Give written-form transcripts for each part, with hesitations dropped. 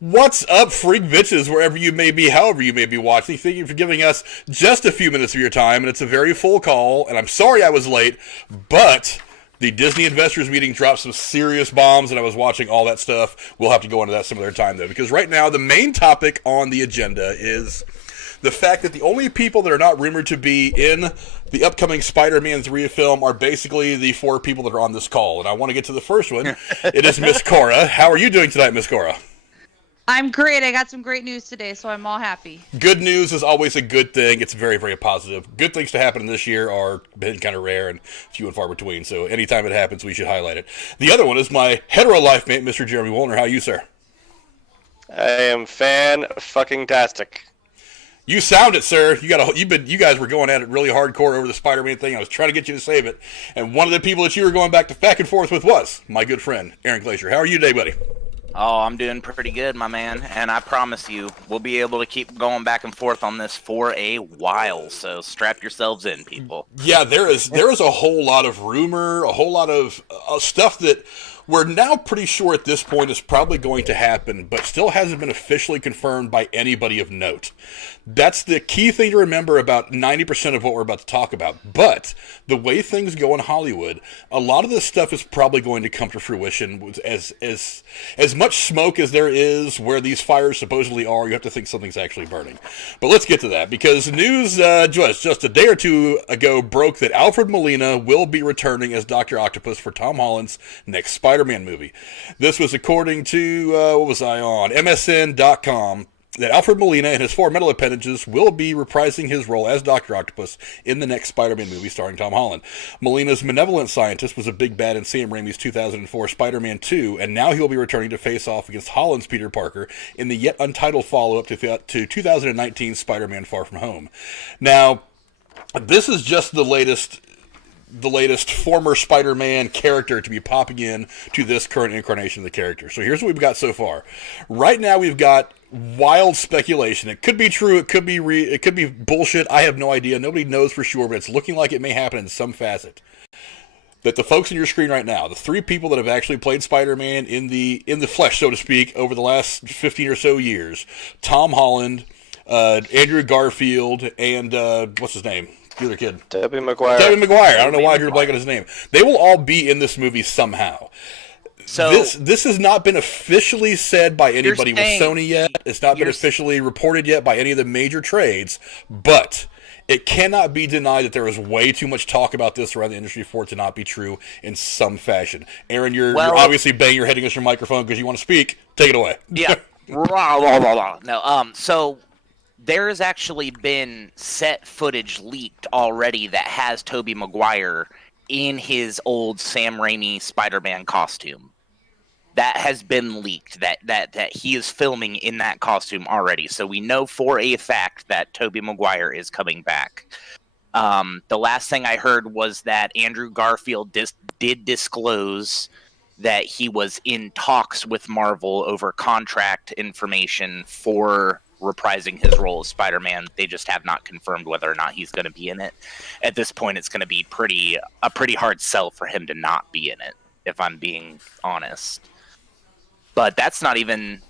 What's up, freak bitches, wherever you may be, however you may be watching? Thank you for giving us just a few minutes of your time, and it's a very full call, and I'm sorry I was late, but the Disney investors meeting dropped some serious bombs, and I was watching all that stuff. We'll have to go into that some other time, though, because right now the main topic on the agenda is the fact that the only people that are not rumored to be in the upcoming Spider-Man 3 film are basically the four people that are on this call, and I want to get to the first one. It is Miss Cora. How are you doing tonight, Miss Cora? I'm great. I got some great news today, so I'm all happy. Good news is always a good thing. It's very, very positive. Good things to happen this year are been kind of rare and few and far between, so anytime it happens, we should highlight it. The other one is my hetero life mate, Mr. Jeremy Wolner. How are you, sir? I am fan-fucking-tastic. You sound it, sir. You guys were going at it really hardcore over the Spider-Man thing. I was trying to get you to save it, and one of the people that you were going back and forth with was my good friend, Aaron Glacier. How are you today, buddy? Oh, I'm doing pretty good, my man, and I promise you, we'll be able to keep going back and forth on this for a while, so strap yourselves in, people. Yeah, there is a whole lot of rumor, a whole lot of stuff that we're now pretty sure at this point is probably going to happen, but still hasn't been officially confirmed by anybody of note. That's the key thing to remember about 90% of what we're about to talk about. But the way things go in Hollywood, a lot of this stuff is probably going to come to fruition. As much smoke as there is where these fires supposedly are, you have to think something's actually burning. But let's get to that, because news just a day or two ago broke that Alfred Molina will be returning as Dr. Octopus for Tom Holland's next Spider-Man movie. This was according to, MSN.com. That Alfred Molina and his four metal appendages will be reprising his role as Dr. Octopus in the next Spider-Man movie starring Tom Holland. Molina's malevolent scientist was a big bad in Sam Raimi's 2004 Spider-Man 2, and now he will be returning to face off against Holland's Peter Parker in the yet untitled follow-up to 2019 Spider-Man Far From Home. Now, this is just the latest former Spider-Man character to be popping in to this current incarnation of the character. So here's what we've got so far. Right now we've got wild speculation. It could be true, it could be bullshit. I have no idea. Nobody knows for sure, but it's looking like it may happen in some facet. That the folks on your screen right now, the three people that have actually played Spider-Man in the flesh, so to speak, over the last 15 or so years, Tom Holland, Andrew Garfield, and what's his name? The other kid. Tobey Maguire. I don't know why I drew a blank on his name. They will all be in this movie somehow. So this has not been officially said by anybody with Sony yet. It's not been officially reported yet by any of the major trades, but it cannot be denied that there is way too much talk about this around the industry for it to not be true in some fashion. Aaron, you're obviously banging your head against your microphone because you want to speak. Take it away. Yeah. No. So there has actually been set footage leaked already that has Tobey Maguire in his old Sam Raimi Spider-Man costume. That has been leaked, that he is filming in that costume already. So we know for a fact that Tobey Maguire is coming back. The last thing I heard was that Andrew Garfield did disclose that he was in talks with Marvel over contract information for reprising his role as Spider-Man. They just have not confirmed whether or not he's going to be in it. At this point, it's going to be a pretty hard sell for him to not be in it, if I'm being honest. But that's not even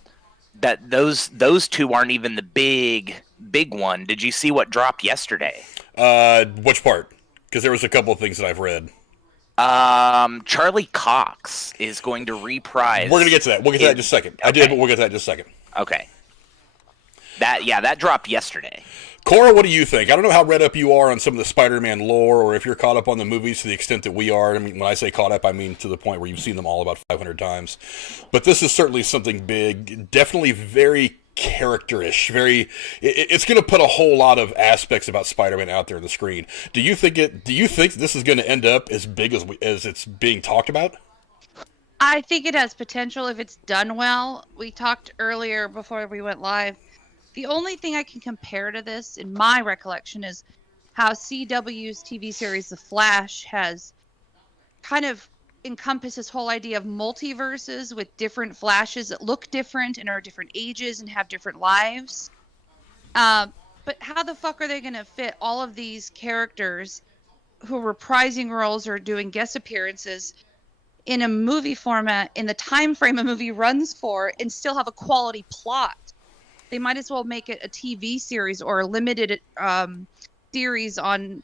that. Those two aren't even the big one. Did you see what dropped yesterday? Which part? Because there was a couple of things that I've read. Charlie Cox is going to reprise. We're gonna get to that. We'll get to that in just a second. Okay. I did, but we'll get to that in just a second. Okay. That dropped yesterday. Cora, what do you think? I don't know how read up you are on some of the Spider-Man lore, or if you're caught up on the movies to the extent that we are. I mean, when I say caught up, I mean to the point where you've seen them all about 500 times. But this is certainly something big, definitely very character-ish. It's going to put a whole lot of aspects about Spider-Man out there on the screen. Do you think this is going to end up as big as it's being talked about? I think it has potential if it's done well. We talked earlier before we went live. The only thing I can compare to this, in my recollection, is how CW's TV series The Flash has kind of encompassed this whole idea of multiverses with different Flashes that look different and are different ages and have different lives. But how the fuck are they going to fit all of these characters who are reprising roles or doing guest appearances in a movie format, in the time frame a movie runs for, and still have a quality plot. They might as well make it a TV series or a limited series on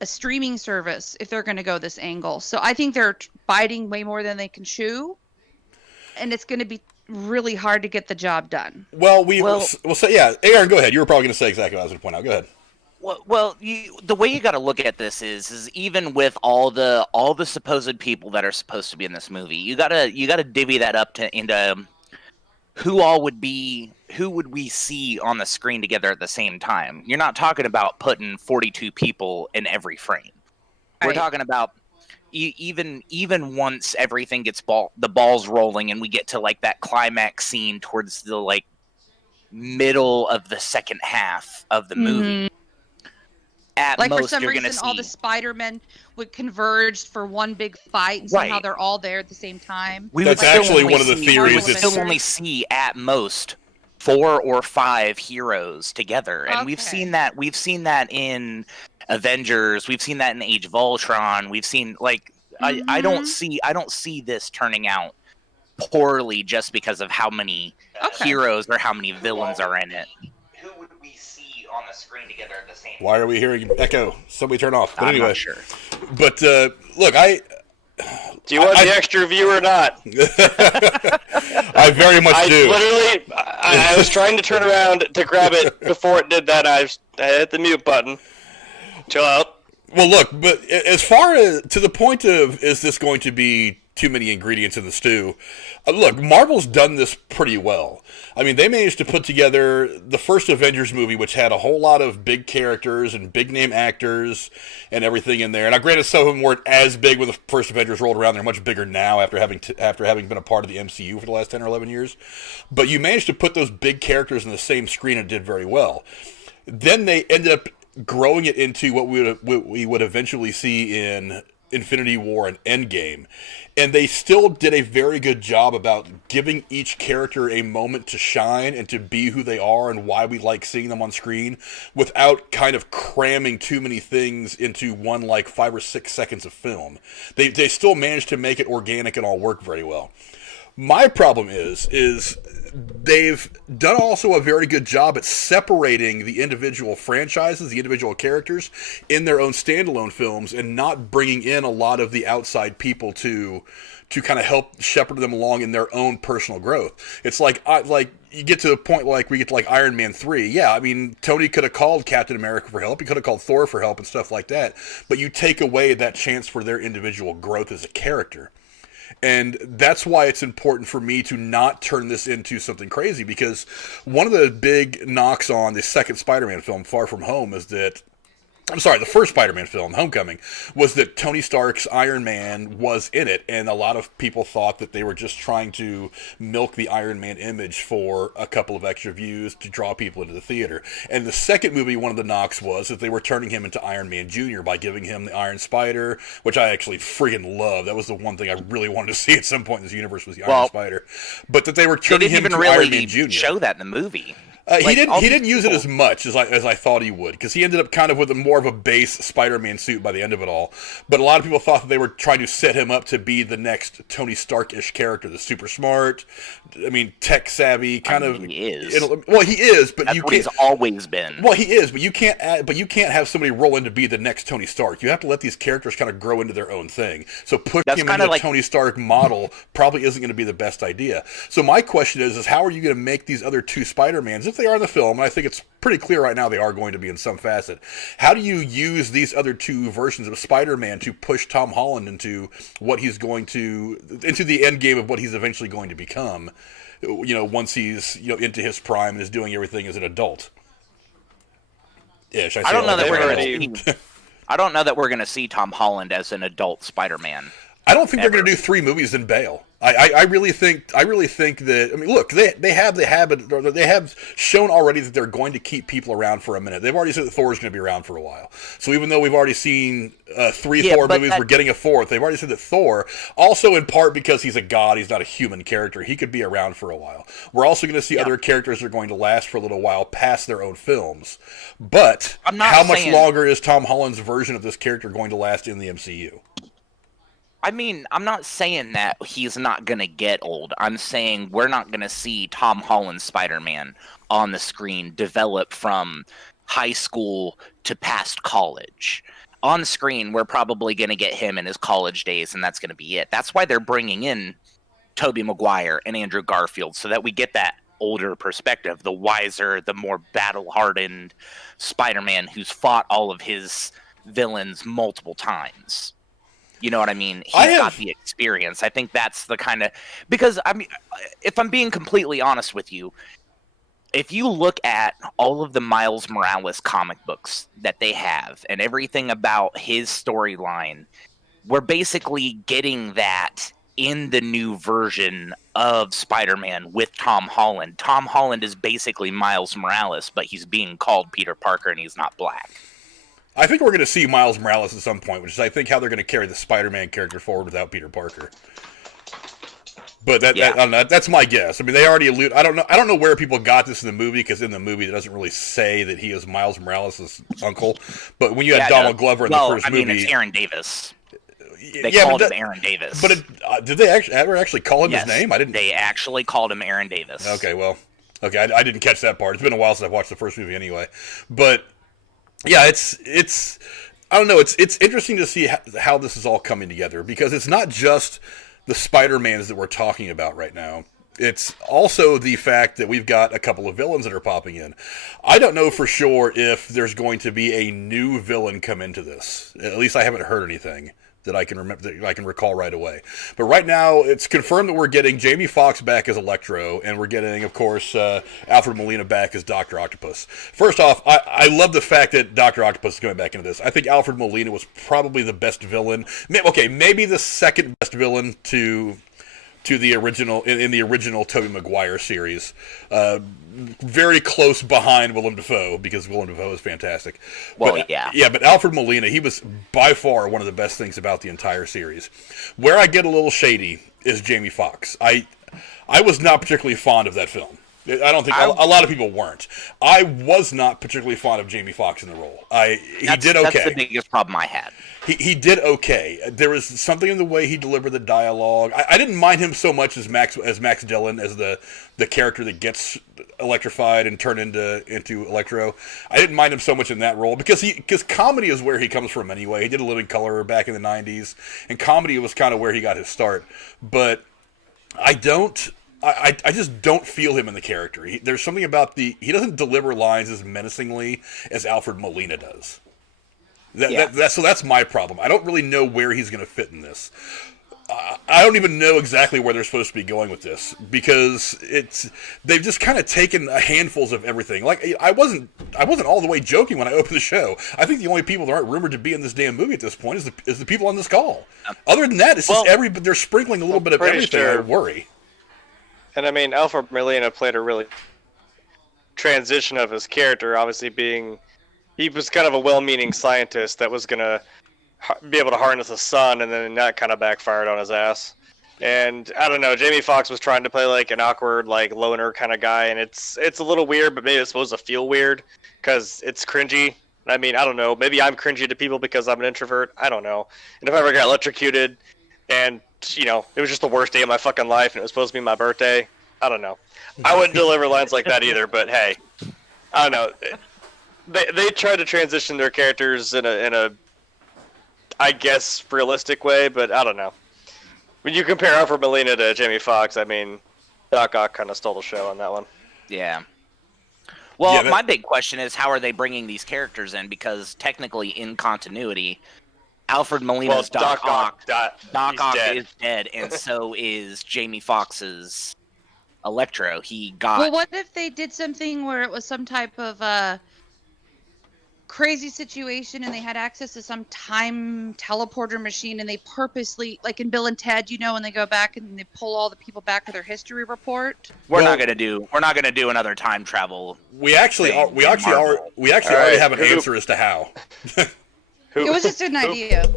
a streaming service if they're going to go this angle. So I think they're biting way more than they can chew, and it's going to be really hard to get the job done. Well, we'll say, yeah. Aaron, go ahead. You were probably going to say exactly what I was going to point out. Go ahead. Well, the way you got to look at this is even with all the supposed people that are supposed to be in this movie, you gotta divvy that up into who would we see on the screen together at the same time. You're not talking about putting 42 people in every frame. We're talking about even once everything gets the balls rolling and we get to like that climax scene towards the like middle of the second half of the movie. At like most, for some reason, all the Spider-Men would converge for one big fight, and somehow they're all there at the same time. That's actually one of the theories. We still only see at most 4 or 5 heroes together, and we've seen that. We've seen that in Avengers. We've seen that in Age of Ultron. We've seen like I don't see this turning out poorly just because of how many heroes or how many villains are in it. On the screen together at the same time. Why are we hearing echo? Somebody turn off. But I'm anyway, not sure. But look, do you want the extra view or not? I very much do. I was trying to turn around to grab it before it did that. I hit the mute button. Chill out. Well, look, but as far as to the point of is this going to be too many ingredients in the stew? Look, Marvel's done this pretty well. I mean, they managed to put together the first Avengers movie, which had a whole lot of big characters and big name actors and everything in there. Now, granted, some of them weren't as big when the first Avengers rolled around. They're much bigger now after having been a part of the MCU for the last 10 or 11 years. But you managed to put those big characters on the same screen and did very well. Then they ended up growing it into what we would eventually see in Infinity War and Endgame. And they still did a very good job about giving each character a moment to shine and to be who they are and why we like seeing them on screen without kind of cramming too many things into one like 5 or 6 seconds of film. They still managed to make it organic and all work very well. My problem is they've done also a very good job at separating the individual franchises, the individual characters in their own standalone films and not bringing in a lot of the outside people to kind of help shepherd them along in their own personal growth. It's like you get to the point like we get to like Iron Man 3. Yeah, I mean, Tony could have called Captain America for help. He could have called Thor for help and stuff like that. But you take away that chance for their individual growth as a character. And that's why it's important for me to not turn this into something crazy, because one of the big knocks on the second Spider-Man film, Far From Home, is that the first Spider-Man film, Homecoming, was that Tony Stark's Iron Man was in it, and a lot of people thought that they were just trying to milk the Iron Man image for a couple of extra views to draw people into the theater. And the second movie, one of the knocks was that they were turning him into Iron Man Jr. by giving him the Iron Spider, which I actually friggin' love. That was the one thing I really wanted to see at some point in this universe was the Iron Spider. But that they were turning him into Iron Man Jr. Show that in the movie. He didn't use it as much as I thought he would, because he ended up kind of with more of a base Spider-Man suit by the end of it all. But a lot of people thought that they were trying to set him up to be the next Tony Stark-ish character, the super smart, tech savvy kind of. He is. He is, but that's what he's always been. Well, he is, but you can't have somebody roll in to be the next Tony Stark. You have to let these characters kind of grow into their own thing. So pushing him into a Tony Stark model probably isn't going to be the best idea. So my question is how are you going to make these other two Spider-Mans, if they are in the film, and I think it's pretty clear right now they are going to be in some facet, how do you use these other two versions of Spider-Man to push Tom Holland into the end game of what he's eventually going to become, once he's into his prime and is doing everything as an adult? I don't know that we're going to see Tom Holland as an adult Spider-Man. I don't think they're going to do 3 movies and bail. I really think that, look, they have the habit, or they have shown already that they're going to keep people around for a minute. They've already said that Thor's going to be around for a while. So even though we've already seen 3 Thor movies, we're getting a 4th. They've already said that Thor, also in part because he's a god, he's not a human character, he could be around for a while. We're also going to see other characters that are going to last for a little while past their own films. But how much longer is Tom Holland's version of this character going to last in the MCU? I mean, I'm not saying that he's not going to get old. I'm saying we're not going to see Tom Holland's Spider-Man on the screen develop from high school to past college. On the screen, we're probably going to get him in his college days, and that's going to be it. That's why they're bringing in Tobey Maguire and Andrew Garfield, so that we get that older perspective, the wiser, the more battle-hardened Spider-Man who's fought all of his villains multiple times. You know what I mean? He's got the experience. I think that's the kind of... Because, I mean, if I'm being completely honest with you, if you look at all of the Miles Morales comic books that they have and everything about his storyline, we're basically getting that in the new version of Spider-Man with Tom Holland. Tom Holland is basically Miles Morales, but he's being called Peter Parker and he's not black. I think we're going to see Miles Morales at some point, which is, I think, how they're going to carry the Spider-Man character forward without Peter Parker. But that's my guess. I mean, they already allude. I don't know where people got this in the movie, because in the movie it doesn't really say that he is Miles Morales' uncle. But when you had Donald Glover in the first movie, it's Aaron Davis. They called him Aaron Davis. But did they ever call him his name? I didn't. They actually called him Aaron Davis. Okay, I didn't catch that part. It's been a while since I've watched the first movie anyway. But yeah, it's I don't know. It's interesting to see how this is all coming together, because it's not just the Spider-Mans that we're talking about right now. It's also the fact that we've got a couple of villains that are popping in. I don't know for sure if there's going to be a new villain come into this. At least I haven't heard anything that I can remember, that I can recall right away. But right now, it's confirmed that we're getting Jamie Foxx back as Electro, and we're getting, of course, Alfred Molina back as Dr. Octopus. First off, I love the fact that Dr. Octopus is coming back into this. I think Alfred Molina was probably the best villain. Okay, maybe the second best villain to the original in the original Tobey Maguire series. Very close behind Willem Dafoe, because Willem Dafoe is fantastic. But Alfred Molina, he was by far one of the best things about the entire series. Where I get a little shady is Jamie Foxx. I was not particularly fond of that film. I don't think a lot of people weren't. I was not particularly fond of Jamie Foxx in the role. He did okay. That's the biggest problem I had. He did okay. There was something in the way he delivered the dialogue. I didn't mind him so much as Max Dillon, as the character that gets electrified and turned into Electro. I didn't mind him so much in that role, because comedy is where he comes from anyway. He did A Living Color back in the 90s, and comedy was kind of where he got his start. But I just don't feel him in the character. There's something about he doesn't deliver lines as menacingly as Alfred Molina does. So that's my problem. I don't really know where he's going to fit in this. I don't even know exactly where they're supposed to be going with this, because they've just kind of taken handfuls of everything. Like, I wasn't all the way joking when I opened the show. I think the only people that aren't rumored to be in this damn movie at this point is the people on this call. Other than that, it's just they're sprinkling a little bit of everything. I worry. And I mean, Alfred Molina played a really transition of his character, obviously being... He was kind of a well-meaning scientist that was going to be able to harness the sun, and then that kind of backfired on his ass. And I don't know, Jamie Foxx was trying to play like an awkward, like loner kind of guy, and it's a little weird, but maybe it's supposed to feel weird because it's cringy. I mean, I don't know, maybe I'm cringy to people because I'm an introvert. I don't know. And if I ever got electrocuted, and it was just the worst day of my fucking life, and it was supposed to be my birthday, I don't know. I wouldn't deliver lines like that either, but hey, I don't know. They tried to transition their characters in a, I guess, realistic way, but I don't know. When you compare Alfred Molina to Jamie Foxx, I mean, Doc Ock kind of stole the show on that one. Yeah. Well, my big question is, how are they bringing these characters in? Because technically, in continuity, Alfred Molina's Doc Ock is dead, and so is Jamie Foxx's Electro. Well, what if they did something where it was some type of crazy situation, and they had access to some time teleporter machine, and they purposely, like in Bill and Ted, when they go back and they pull all the people back with their history report. We're not gonna do another time travel. We actually already have an answer as to how. It was just an idea.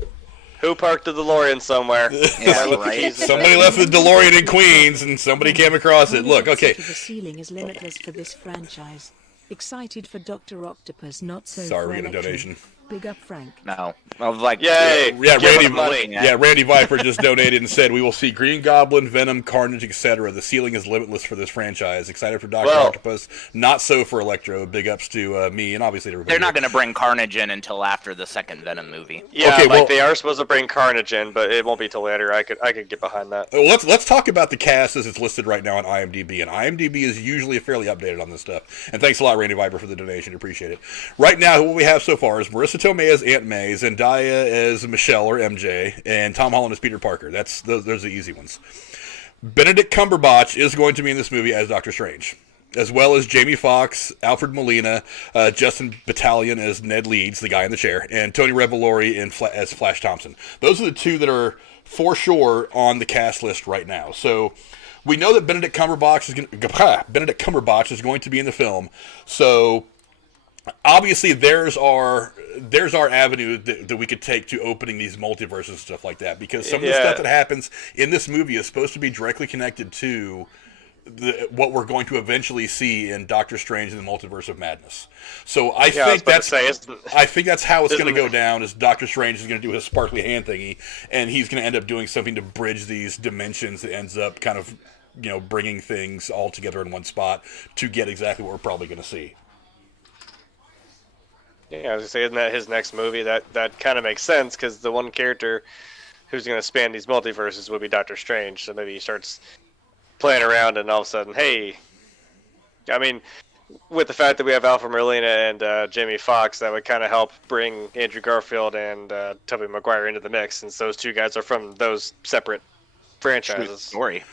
Who parked the DeLorean somewhere? Yeah, right. Somebody left the DeLorean in Queens, and somebody came across it. Look, okay. The ceiling is limitless for this franchise. Excited for Dr. Octopus, not so. Sorry, we're getting a donation. Big up, Frank. No, I was like, Yay! Yeah, Give Randy. him money. Yeah, Randy Viper just donated and said, "We will see Green Goblin, Venom, Carnage, etc. The ceiling is limitless for this franchise. Excited for Doctor Octopus. Not so for Electro. Big ups to me and obviously to everybody. they're not going to bring Carnage in until after the second Venom movie. Yeah, Okay, well- they are supposed to bring Carnage in, but it won't be till later. I could get behind that. Well, let's talk about the cast as it's listed right now on IMDb, and IMDb is usually fairly updated on this stuff. And thanks a lot, Randy Viper, for the donation. Appreciate it. Right now, what we have so far is Marissa Tomei as Aunt May, Zendaya as Michelle or MJ, and Tom Holland as Peter Parker. Those are the easy ones. Benedict Cumberbatch is going to be in this movie as Doctor Strange, as well as Jamie Foxx, Alfred Molina, Justin Battalion as Ned Leeds, the guy in the chair, and Tony Revolori as Flash Thompson. Those are the two that are for sure on the cast list right now. So we know that Benedict Cumberbatch is going to be in the film. So obviously there's our avenue that we could take to opening these multiverses and stuff like that, because some of the stuff that happens in this movie is supposed to be directly connected to what we're going to eventually see in Doctor Strange and the Multiverse of Madness. So I think that's how it's going to go down. Is Doctor Strange is going to do his sparkly hand thingy, and he's going to end up doing something to bridge these dimensions that ends up kind of, bringing things all together in one spot to get exactly what we're probably going to see. Yeah, I was saying that his next movie, that kind of makes sense, because the one character who's going to span these multiverses would be Doctor Strange. So maybe he starts playing around, and all of a sudden, hey, I mean, with the fact that we have Alfred Molina and Jamie Foxx, that would kind of help bring Andrew Garfield and Tobey Maguire into the mix, since those two guys are from those separate franchises. True story.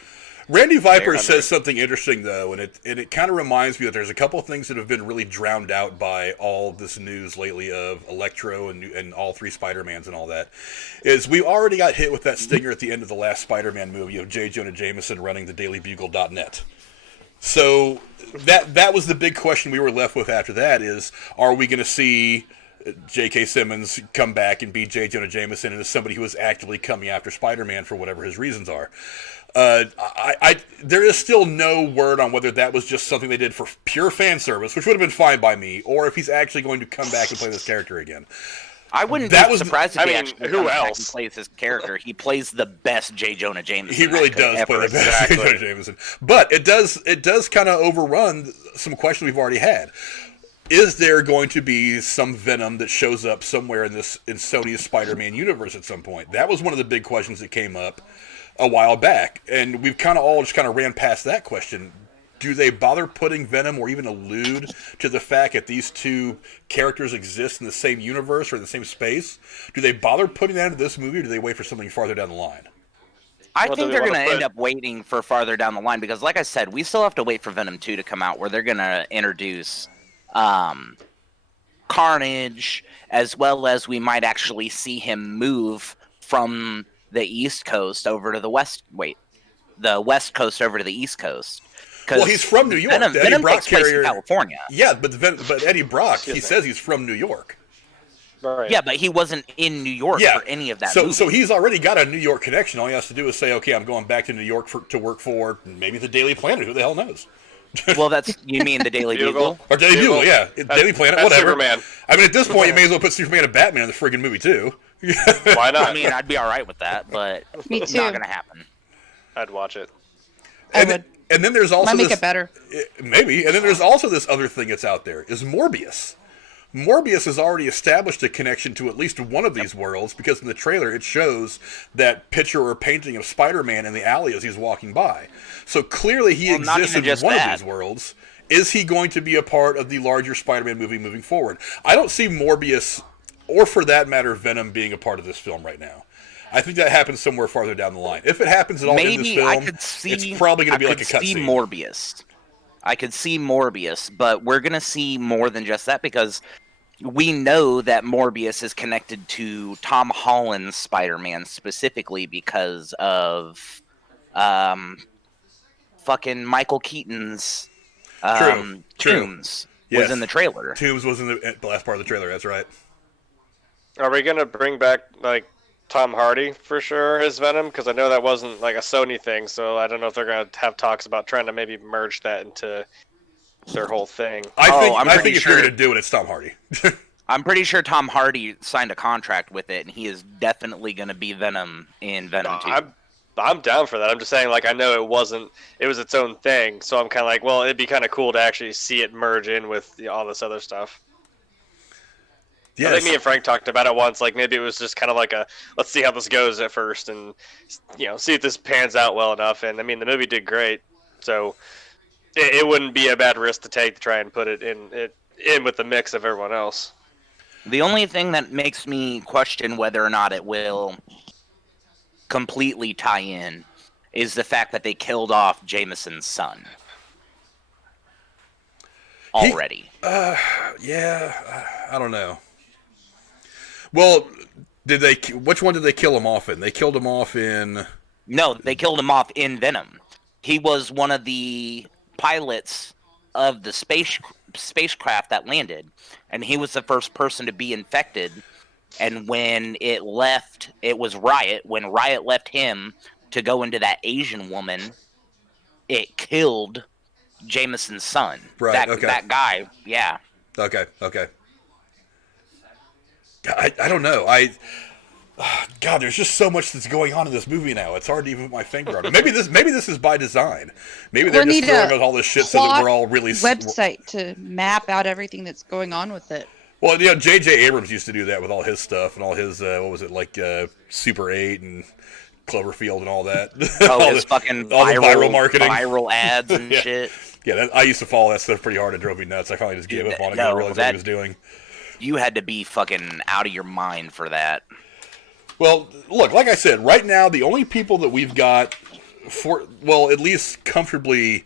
Randy Viper says something interesting, though, and it kind of reminds me that there's a couple of things that have been really drowned out by all this news lately of Electro and all three Spider-Mans and all that, is we already got hit with that stinger at the end of the last Spider-Man movie of J. Jonah Jameson running the DailyBugle.net. So that was the big question we were left with after that is, are we going to see J.K. Simmons come back and be J. Jonah Jameson and as somebody who is actively coming after Spider-Man for whatever his reasons are? There is still no word on whether that was just something they did for pure fan service, which would have been fine by me, or if he's actually going to come back and play this character again. I wouldn't be surprised if he actually comes back and plays his character. He plays the best J. Jonah Jameson. He really does play the best J. Jonah Jameson. But it does kind of overrun some questions we've already had. Is there going to be some Venom that shows up somewhere in Sony's Spider-Man universe at some point? That was one of the big questions that came up a while back, and we've kind of all just kind of ran past that question. Do they bother putting Venom or even allude to the fact that these two characters exist in the same universe or in the same space? Do they bother putting that into this movie, or do they wait for something farther down the line? I think they're going to end up waiting for farther down the line, because like I said, we still have to wait for Venom 2 to come out, where they're going to introduce Carnage, as well as we might actually see him move from the East Coast over to the West. The West Coast over to the East Coast. Well, he's from New York. Venom takes place in California. Yeah, but Eddie Brock, he says he's from New York. Right. Yeah, but he wasn't in New York for any of that movie. So he's already got a New York connection. All he has to do is say, okay, I'm going back to New York to work for maybe the Daily Planet. Who the hell knows? Well, you mean the Daily Bugle? Or Daily Bugle, yeah. Daily Planet, whatever. Superman. I mean, at this point, you may as well put Superman and Batman in the friggin' movie, too. Why not? I mean, I'd be all right with that, but Me it's too. not going to happen. I'd watch it. I would. And then there's also Might make it better. Maybe. And then there's also this other thing that's out there, is Morbius. Morbius has already established a connection to at least one of these worlds, because in the trailer it shows that picture or painting of Spider-Man in the alley as he's walking by. So clearly he exists in one of these worlds. Is he going to be a part of the larger Spider-Man movie moving forward? I don't see Morbius, or for that matter Venom, being a part of this film right now. I think that happens somewhere farther down the line. If it happens at all in this film, it's probably going to be like a cutscene. I could see Morbius, but we're going to see more than just that, because we know that Morbius is connected to Tom Holland's Spider-Man specifically because of fucking Michael Keaton's Tombs was in the trailer. Tombs was in the last part of the trailer, that's right. Are we going to bring back, like, Tom Hardy for sure as Venom? Because I know that wasn't like a Sony thing, so I don't know if they're going to have talks about trying to maybe merge that into their whole thing. I think if you're going to do it, it's Tom Hardy. I'm pretty sure Tom Hardy signed a contract with it, and he is definitely going to be Venom in Venom 2. I'm down for that. I'm just saying, like, I know it was its own thing, so I'm kind of like, well, it'd be kind of cool to actually see it merge in with all this other stuff. Yes. I think me and Frank talked about it once. Like, maybe it was just kind of like let's see how this goes at first, and see if this pans out well enough. And I mean, the movie did great, so it wouldn't be a bad risk to take to try and put it in with the mix of everyone else. The only thing that makes me question whether or not it will completely tie in is the fact that they killed off Jamison's son already. Yeah, I don't know. Well, which one did they kill him off in? They killed him off in... No, they killed him off in Venom. He was one of the pilots of the spacecraft that landed, and he was the first person to be infected. And when it left, it was Riot. When Riot left him to go into that Asian woman, it killed Jamison's son. Right, that guy, yeah. Okay. I don't know. God, there's just so much that's going on in this movie now. It's hard to even put my finger on it. Maybe this is by design. Maybe they're just throwing out all this shit so that we're all really... website to map out everything that's going on with it. Well, J.J. Abrams used to do that with all his stuff and all his, what was it, like Super 8 and Cloverfield and all that. Oh, his fucking viral marketing. Viral ads and yeah. shit. Yeah, I used to follow that stuff pretty hard. It drove me nuts. I finally just gave up on it because I realized what he was doing. You had to be fucking out of your mind for that. Well, look, like I said, right now, the only people that we've got, at least comfortably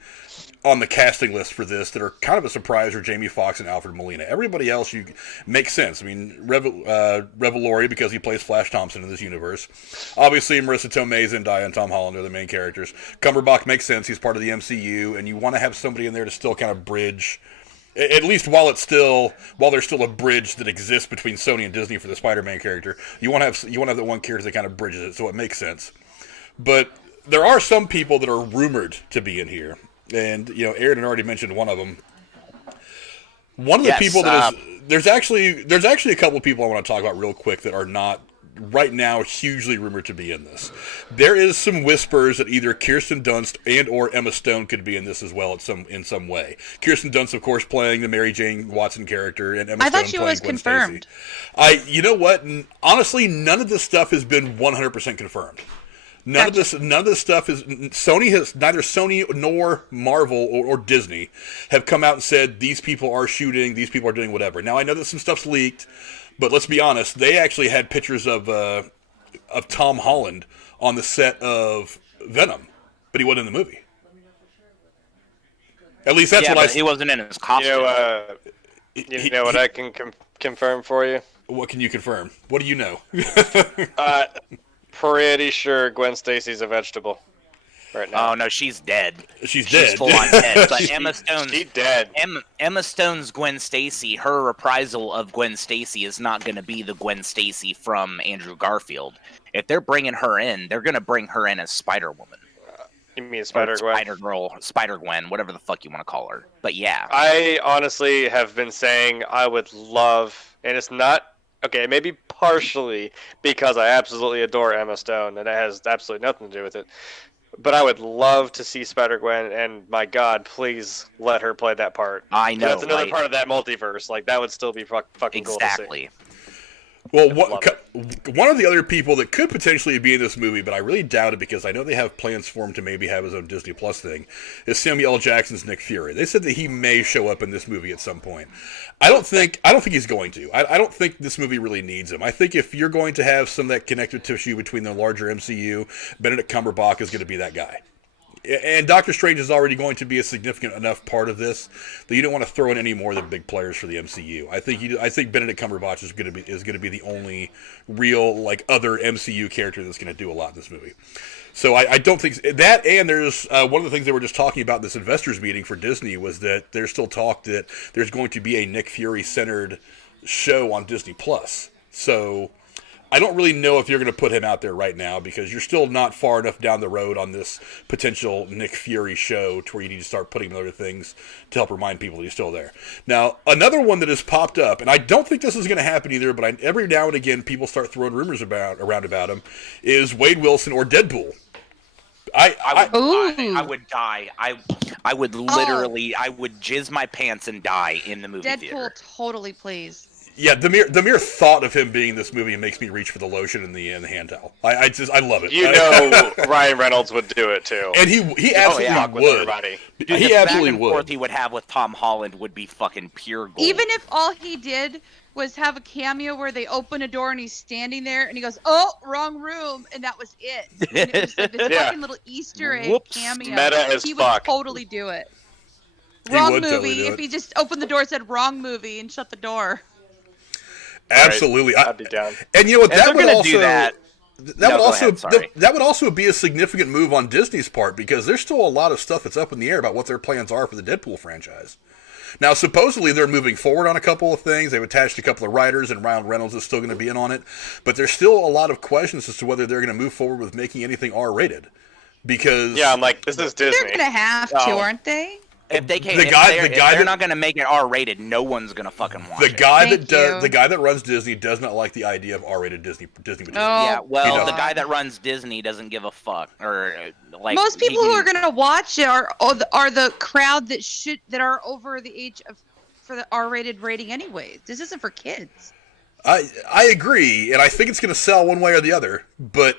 on the casting list for this that are kind of a surprise are Jamie Foxx and Alfred Molina. Everybody else makes sense. I mean, Revelori, because he plays Flash Thompson in this universe. Obviously, Marissa Tomei, Zendaya, and Tom Holland are the main characters. Cumberbatch makes sense. He's part of the MCU, and you want to have somebody in there to still kind of bridge... At least while there's still a bridge that exists between Sony and Disney for the Spider-Man character, you want to have that one character that kind of bridges it, so it makes sense. But there are some people that are rumored to be in here, and Aaron had already mentioned one of them. One of the people that is there's actually a couple of people I want to talk about real quick that are not right now hugely rumored to be in this. There is some whispers that either Kirsten Dunst and or Emma Stone could be in this as well in some way. Kirsten Dunst, of course, playing the Mary Jane Watson character, and Emma Stone thought she playing was Gwen confirmed. Stacy. You know what? Honestly, none of this stuff has been 100% confirmed. None of this stuff is neither Sony nor Marvel or Disney have come out and said these people are shooting, these people are doing whatever. Now I know that some stuff's leaked. But let's be honest, they actually had pictures of Tom Holland on the set of Venom, but he wasn't in the movie. At least that's what I... he wasn't in his costume. You know what I can confirm for you? What can you confirm? What do you know? Pretty sure Gwen Stacy's a vegetable right now. Oh no, she's dead. She's dead. She's full on dead. But Emma Stone's she's dead. Emma Stone's Gwen Stacy, her reprisal of Gwen Stacy is not going to be the Gwen Stacy from Andrew Garfield. If they're bringing her in, they're going to bring her in as Spider-Woman. You mean Spider-Gwen? Spider-Girl, Spider-Gwen, whatever the fuck you want to call her. But yeah. I honestly have been saying I would love, and it's not, okay, maybe partially because I absolutely adore Emma Stone, and it has absolutely nothing to do with it. But I would love to see Spider-Gwen, and my God, please let her play that part. I know. That's another part of that multiverse. Like, that would still be fucking cool to see. Exactly. Well, one of the other people that could potentially be in this movie, but I really doubt it because I know they have plans for him to maybe have his own Disney Plus thing, is Samuel L. Jackson's Nick Fury. They said that he may show up in this movie at some point. I don't think he's going to. I don't think this movie really needs him. I think if you're going to have some of that connective tissue between the larger MCU, Benedict Cumberbatch is going to be that guy. And Doctor Strange is already going to be a significant enough part of this that you don't want to throw in any more of the big players for the MCU. I think Benedict Cumberbatch is going to be the only real other MCU character that's going to do a lot in this movie. So I don't think that. And there's one of the things they were just talking about in this investors meeting for Disney was that there's still talk that there's going to be a Nick Fury centered show on Disney Plus. So I don't really know if you're going to put him out there right now because you're still not far enough down the road on this potential Nick Fury show to where you need to start putting him in other things to help remind people that he's still there. Now, another one that has popped up, and I don't think this is going to happen either, but every now and again people start throwing rumors around about him, is Wade Wilson or Deadpool. I would die. I would literally, I would jizz my pants and die in the movie theater. Deadpool, totally, please. Yeah, the mere thought of him being in this movie makes me reach for the lotion and the hand towel. I love it. You know, Ryan Reynolds would do it too. And he absolutely would. He absolutely would. The forth he would have with Tom Holland would be fucking pure gold. Even if all he did was have a cameo where they open a door and he's standing there and he goes, "Oh, wrong room," and that was it. And it was like this fucking little Easter egg cameo. Meta as he fuck. would totally do it. He Wrong would movie. totally do if it. he just opened the door and said "wrong movie" and shut the door. Absolutely, I'd be down. And you know what? That would also Sorry. that would also be a significant move on Disney's part because there's still a lot of stuff that's up in the air about what their plans are for the Deadpool franchise. Now, supposedly they're moving forward on a couple of things. They've attached a couple of writers, and Ryan Reynolds is still going to be in on it. But there's still a lot of questions as to whether they're going to move forward with making anything R-rated. Because I'm like, this is Disney. They're gonna have to, aren't they? If they can't, The guy they're that- not gonna make it R-rated, no one's gonna fucking watch the it. guy Thank you. the guy that runs Disney does not like the idea of R-rated Disney material. Oh, Yeah, well, God. the guy that runs Disney doesn't give a fuck, or like Most he people who can- are gonna watch it are the crowd that are over the age of for the R-rated rating anyways. This isn't for kids. I agree, and I think it's going to sell one way or the other. But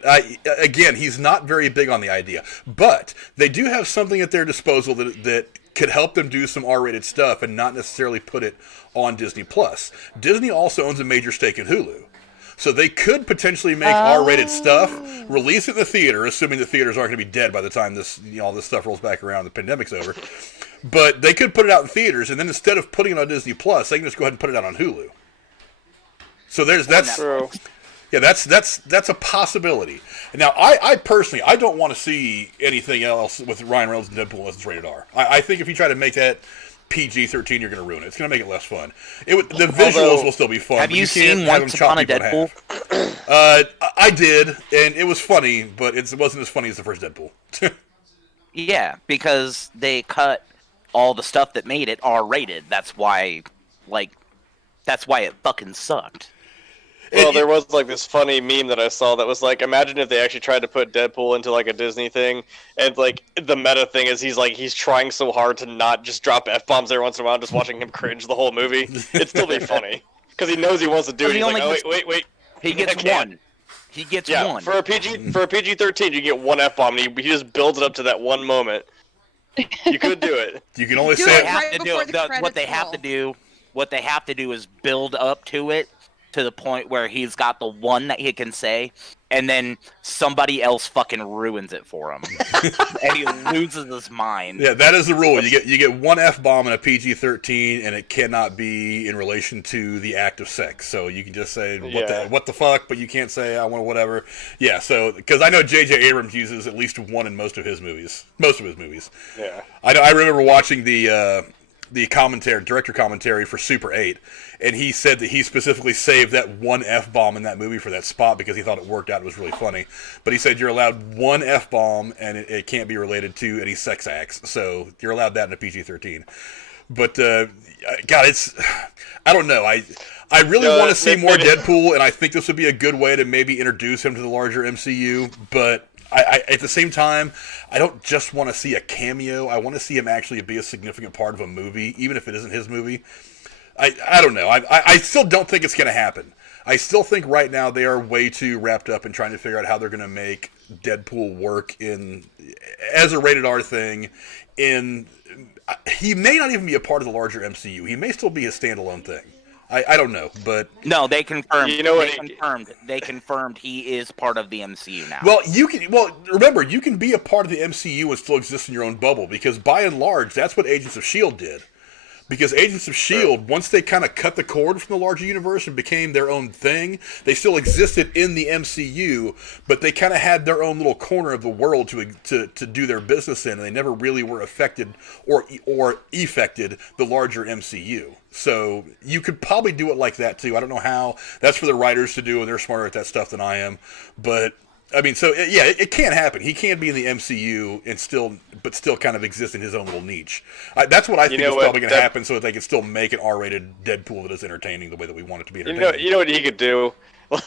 again, he's not very big on the idea. But they do have something at their disposal that could help them do some R-rated stuff and not necessarily put it on Disney Plus. Disney also owns a major stake in Hulu. So they could potentially make R-rated stuff, release it in the theater, assuming the theaters aren't going to be dead by the time all this stuff rolls back around and the pandemic's over. But they could put it out in theaters, and then instead of putting it on Disney Plus, they can just go ahead and put it out on Hulu. So that's True. yeah, that's a possibility. Now, I personally, I don't want to see anything else with Ryan Reynolds and Deadpool unless it's rated R. I think if you try to make that PG-13, you're going to ruin it. It's going to make it less fun. The visuals will still be fun. Have but you can't seen have them Once chop Upon a people in Deadpool? half. I did, and it was funny, but it wasn't as funny as the first Deadpool. Yeah, because they cut all the stuff that made it R-rated. That's why it fucking sucked. Well, there was like this funny meme that I saw that was like, imagine if they actually tried to put Deadpool into like a Disney thing, and like the meta thing is he's trying so hard to not just drop F-bombs every once in a while, just watching him cringe the whole movie. It'd still be funny because he knows he wants to do it. He's like, oh wait. He gets I can't. one. He gets Yeah, one. for a PG-13, you get one F-bomb, and he just builds it up to that one moment. You could do it. You can only Do say it have right to do before it. the credits What they have to roll. do. What they have to do is build up to it to the point where he's got the one that he can say, and then somebody else fucking ruins it for him, and he loses his mind. Yeah, that is the rule. You get one F-bomb in a PG-13, and it cannot be in relation to the act of sex. So you can just say what the fuck, but you can't say I want whatever. Yeah, so because I know J.J. Abrams uses at least one in most of his movies. Yeah. I remember watching the director commentary for Super 8, and he said that he specifically saved that one F-bomb in that movie for that spot because he thought it worked out. It was really funny. But he said you're allowed one F-bomb, and it can't be related to any sex acts. So you're allowed that in a PG-13. But, God, I don't know. I really want to see more Deadpool, and I think this would be a good way to maybe introduce him to the larger MCU, but I at the same time, I don't just want to see a cameo. I want to see him actually be a significant part of a movie, even if it isn't his movie. I don't know. I still don't think it's going to happen. I still think right now they are way too wrapped up in trying to figure out how they're going to make Deadpool work as a rated R thing. He may not even be a part of the larger MCU. He may still be a standalone thing. I don't know, but No, they confirmed. You know what They confirmed he is part of the MCU now. Well, remember, you can be a part of the MCU and still exist in your own bubble because by and large, that's what Agents of S.H.I.E.L.D. did. Because Agents of S.H.I.E.L.D., once they kind of cut the cord from the larger universe and became their own thing, they still existed in the MCU, but they kind of had their own little corner of the world to do their business in, and they never really were affected or effected the larger MCU. So you could probably do it like that, too. I don't know how. That's for the writers to do, and they're smarter at that stuff than I am. But, I mean, so, yeah, it can happen. He can be in the MCU and still kind of exist in his own little niche. That's what I think is probably going to happen, so that they can still make an R-rated Deadpool that is entertaining the way that we want it to be entertaining. You know what he could do?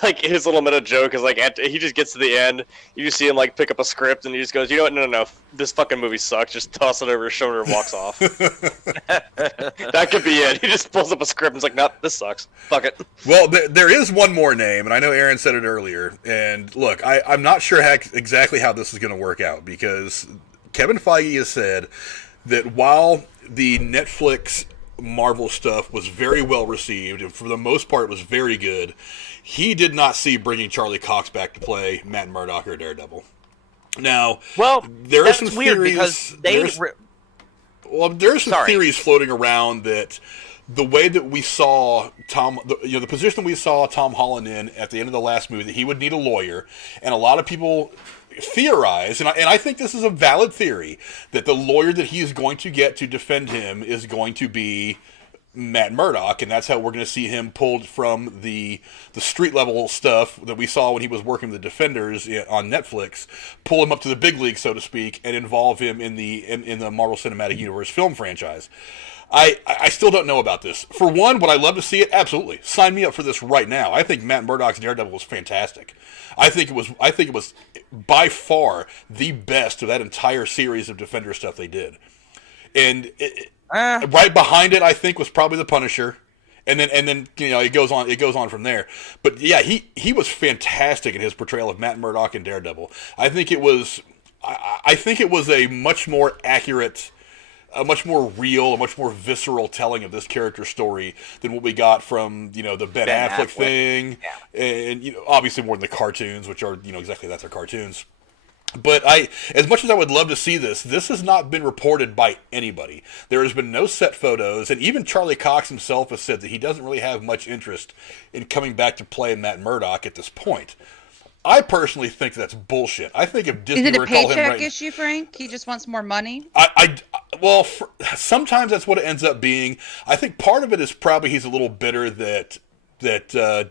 Like, his little meta joke is, like, he just gets to the end, you just see him, like, pick up a script, and he just goes, you know what, no, this fucking movie sucks, just toss it over his shoulder and walks off. That could be it. He just pulls up a script and is like, nope, this sucks. Fuck it. Well, there is one more name, and I know Aaron said it earlier, and look, I'm not sure exactly how this is going to work out, because Kevin Feige has said that while the Netflix Marvel stuff was very well received, and for the most part was very good, he did not see bringing Charlie Cox back to play Matt Murdock or Daredevil. Now, there are some theories. There's some theories floating around that the way that we saw the position we saw Tom Holland in at the end of the last movie, that he would need a lawyer, and a lot of people theorize, and I think this is a valid theory, that the lawyer that he is going to get to defend him is going to be Matt Murdock, and that's how we're going to see him pulled from the street level stuff that we saw when he was working with the Defenders on Netflix, pull him up to the big league, so to speak, and involve him in the Marvel Cinematic Universe film franchise. I still don't know about this. For one, would I love to see it? Absolutely. Sign me up for this right now. I think Matt Murdock's Daredevil was fantastic. I think it was by far the best of that entire series of Defender stuff they did. And right behind it, I think, was probably the Punisher. And then it goes on from there. But yeah, he was fantastic in his portrayal of Matt Murdock and Daredevil. I think it was a much more accurate, a much more real, a much more visceral telling of this character's story than what we got from the Ben Affleck thing, and obviously more than the cartoons, which are exactly that's our cartoons. But as much as I would love to see this has not been reported by anybody. There has been no set photos, and even Charlie Cox himself has said that he doesn't really have much interest in coming back to play Matt Murdock at this point. I personally think that's bullshit. I think if Disney were to call him right... Is it a paycheck issue, Frank? He just wants more money? Sometimes that's what it ends up being. I think part of it is probably he's a little bitter that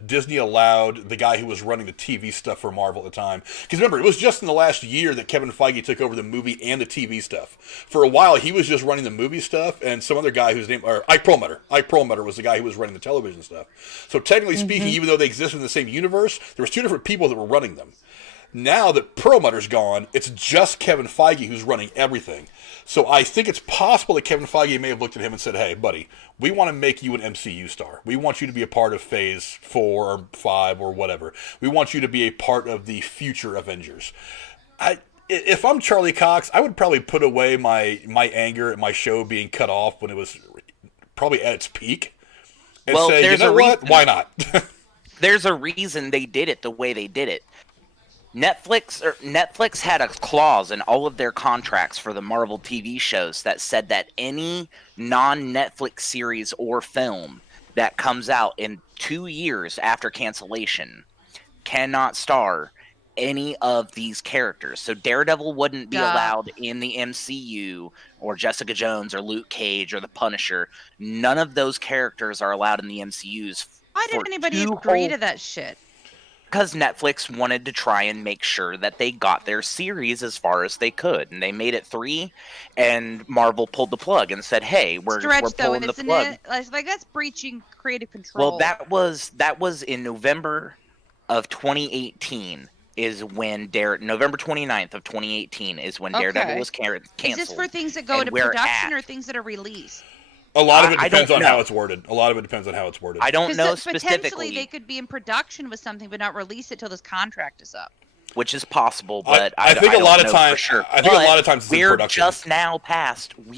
Disney allowed the guy who was running the TV stuff for Marvel at the time. Because remember, it was just in the last year that Kevin Feige took over the movie and the TV stuff. For a while, he was just running the movie stuff, and some other guy whose name... Or Ike Perlmutter was the guy who was running the television stuff. So technically speaking, even though they existed in the same universe, there was two different people that were running them. Now that Perlmutter's gone, it's just Kevin Feige who's running everything. So I think it's possible that Kevin Feige may have looked at him and said, hey, buddy, we want to make you an MCU star. We want you to be a part of Phase 4 or 5 or whatever. We want you to be a part of the future Avengers. If I'm Charlie Cox, I would probably put away my anger at my show being cut off when it was probably at its peak and say, you know what? Why not? There's a reason they did it the way they did it. Netflix had a clause in all of their contracts for the Marvel TV shows that said that any non-Netflix series or film that comes out in 2 years after cancellation cannot star any of these characters. So Daredevil wouldn't be allowed in the MCU, or Jessica Jones, or Luke Cage, or the Punisher. None of those characters are allowed in the MCUs. Why did anybody agree to that shit? Because Netflix wanted to try and make sure that they got their series as far as they could, and they made it 3, and Marvel pulled the plug and said, "Hey, we're pulling the plug." Like that's breaching creative control. Well, that was in November of 2018. Is when November 29th of 2018 is when Daredevil was canceled. Is this for things that go into production or things that are released? A lot of it depends on how it's worded. I don't know specifically. Potentially, they could be in production with something, but not release it till this contract is up. Which is possible, but I think a lot of times. Sure. I think a lot of times it's in production. We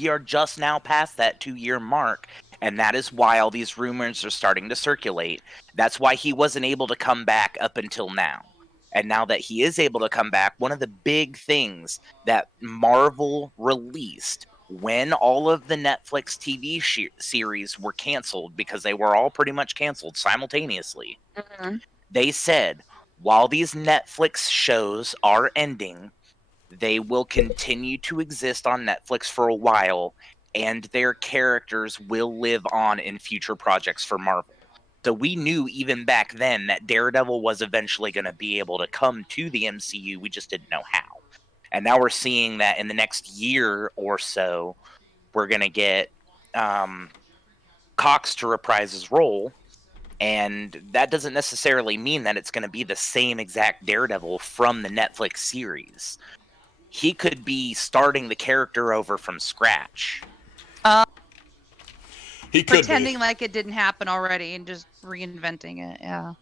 are just now past that 2-year mark, and that is why all these rumors are starting to circulate. That's why he wasn't able to come back up until now. And now that he is able to come back, one of the big things that Marvel released when all of the Netflix TV series were canceled, because they were all pretty much canceled simultaneously, they said, while these Netflix shows are ending, they will continue to exist on Netflix for a while, and their characters will live on in future projects for Marvel. So we knew even back then that Daredevil was eventually going to be able to come to the MCU. We just didn't know how. And now we're seeing that in the next year or so, we're going to get Cox to reprise his role. And that doesn't necessarily mean that it's going to be the same exact Daredevil from the Netflix series. He could be starting the character over from scratch. He could pretending like it didn't happen already and just reinventing it. Yeah.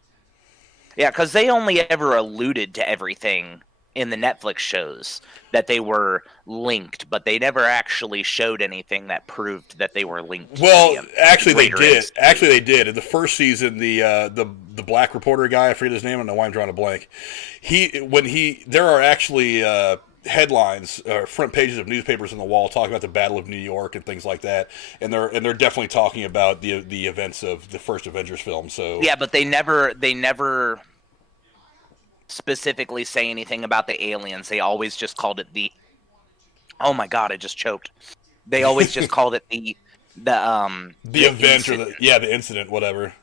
Yeah, because they only ever alluded to everything in the Netflix shows that they were linked, but they never actually showed anything that proved that they were linked. Well, actually, they did. MCU. Actually, they did. In the first season, the black reporter guy, I forget his name. I don't know why I'm drawing a blank. There are actually headlines, front pages of newspapers on the wall talking about the Battle of New York and things like that, and they're definitely talking about the events of the first Avengers film. So yeah, but they never specifically say anything about the aliens. They always just called it the. Oh my god! I just choked. They always just called it the event or the incident, whatever.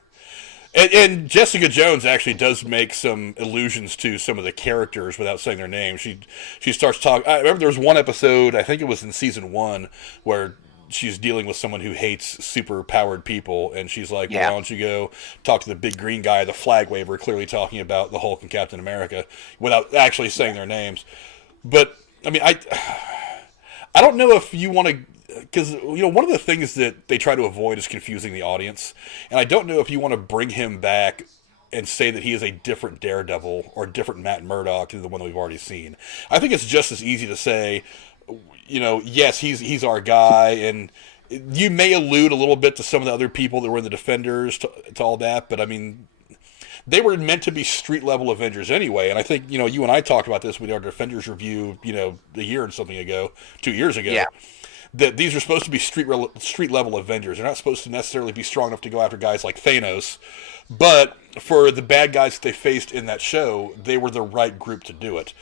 And Jessica Jones actually does make some allusions to some of the characters without saying their names. She starts talking. I remember there was one episode, I think it was in season 1, where she's dealing with someone who hates super-powered people, and she's like, well, why don't you go talk to the big green guy, the flag waver, clearly talking about the Hulk and Captain America, without actually saying their names. But, I mean, I don't know if you want to... Because, one of the things that they try to avoid is confusing the audience. And I don't know if you want to bring him back and say that he is a different Daredevil or a different Matt Murdock than the one that we've already seen. I think it's just as easy to say, yes, he's our guy. And you may allude a little bit to some of the other people that were in the Defenders to all that. But, I mean, they were meant to be street-level Avengers anyway. And I think, you and I talked about this with our Defenders review, a year and something ago, 2 years ago. Yeah. That these are supposed to be street-level Avengers. They're not supposed to necessarily be strong enough to go after guys like Thanos. But for the bad guys that they faced in that show, they were the right group to do it.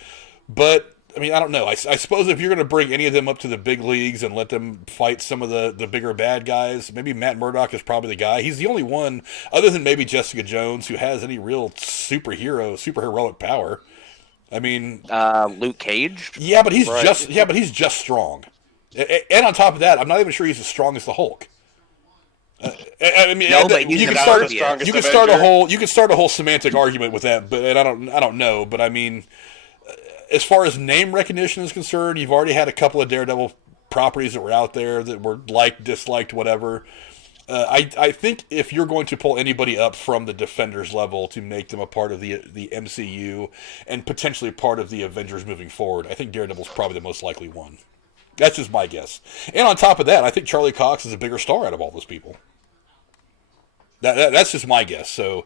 But, I mean, I don't know. I suppose if you're going to bring any of them up to the big leagues and let them fight some of the bigger bad guys, maybe Matt Murdock is probably the guy. He's the only one, other than maybe Jessica Jones, who has any real superheroic power. I mean... Luke Cage? Yeah, but he's just strong. And on top of that, I'm not even sure he's as strong as the Hulk. I mean, you can start a whole semantic argument with that, but I don't know. But I mean, as far as name recognition is concerned, you've already had a couple of Daredevil properties that were out there that were liked, disliked, whatever. I think if you're going to pull anybody up from the Defenders level to make them a part of the MCU and potentially part of the Avengers moving forward, I think Daredevil's probably the most likely one. That's just my guess. And on top of that, I think Charlie Cox is a bigger star out of all those people. That's just my guess. So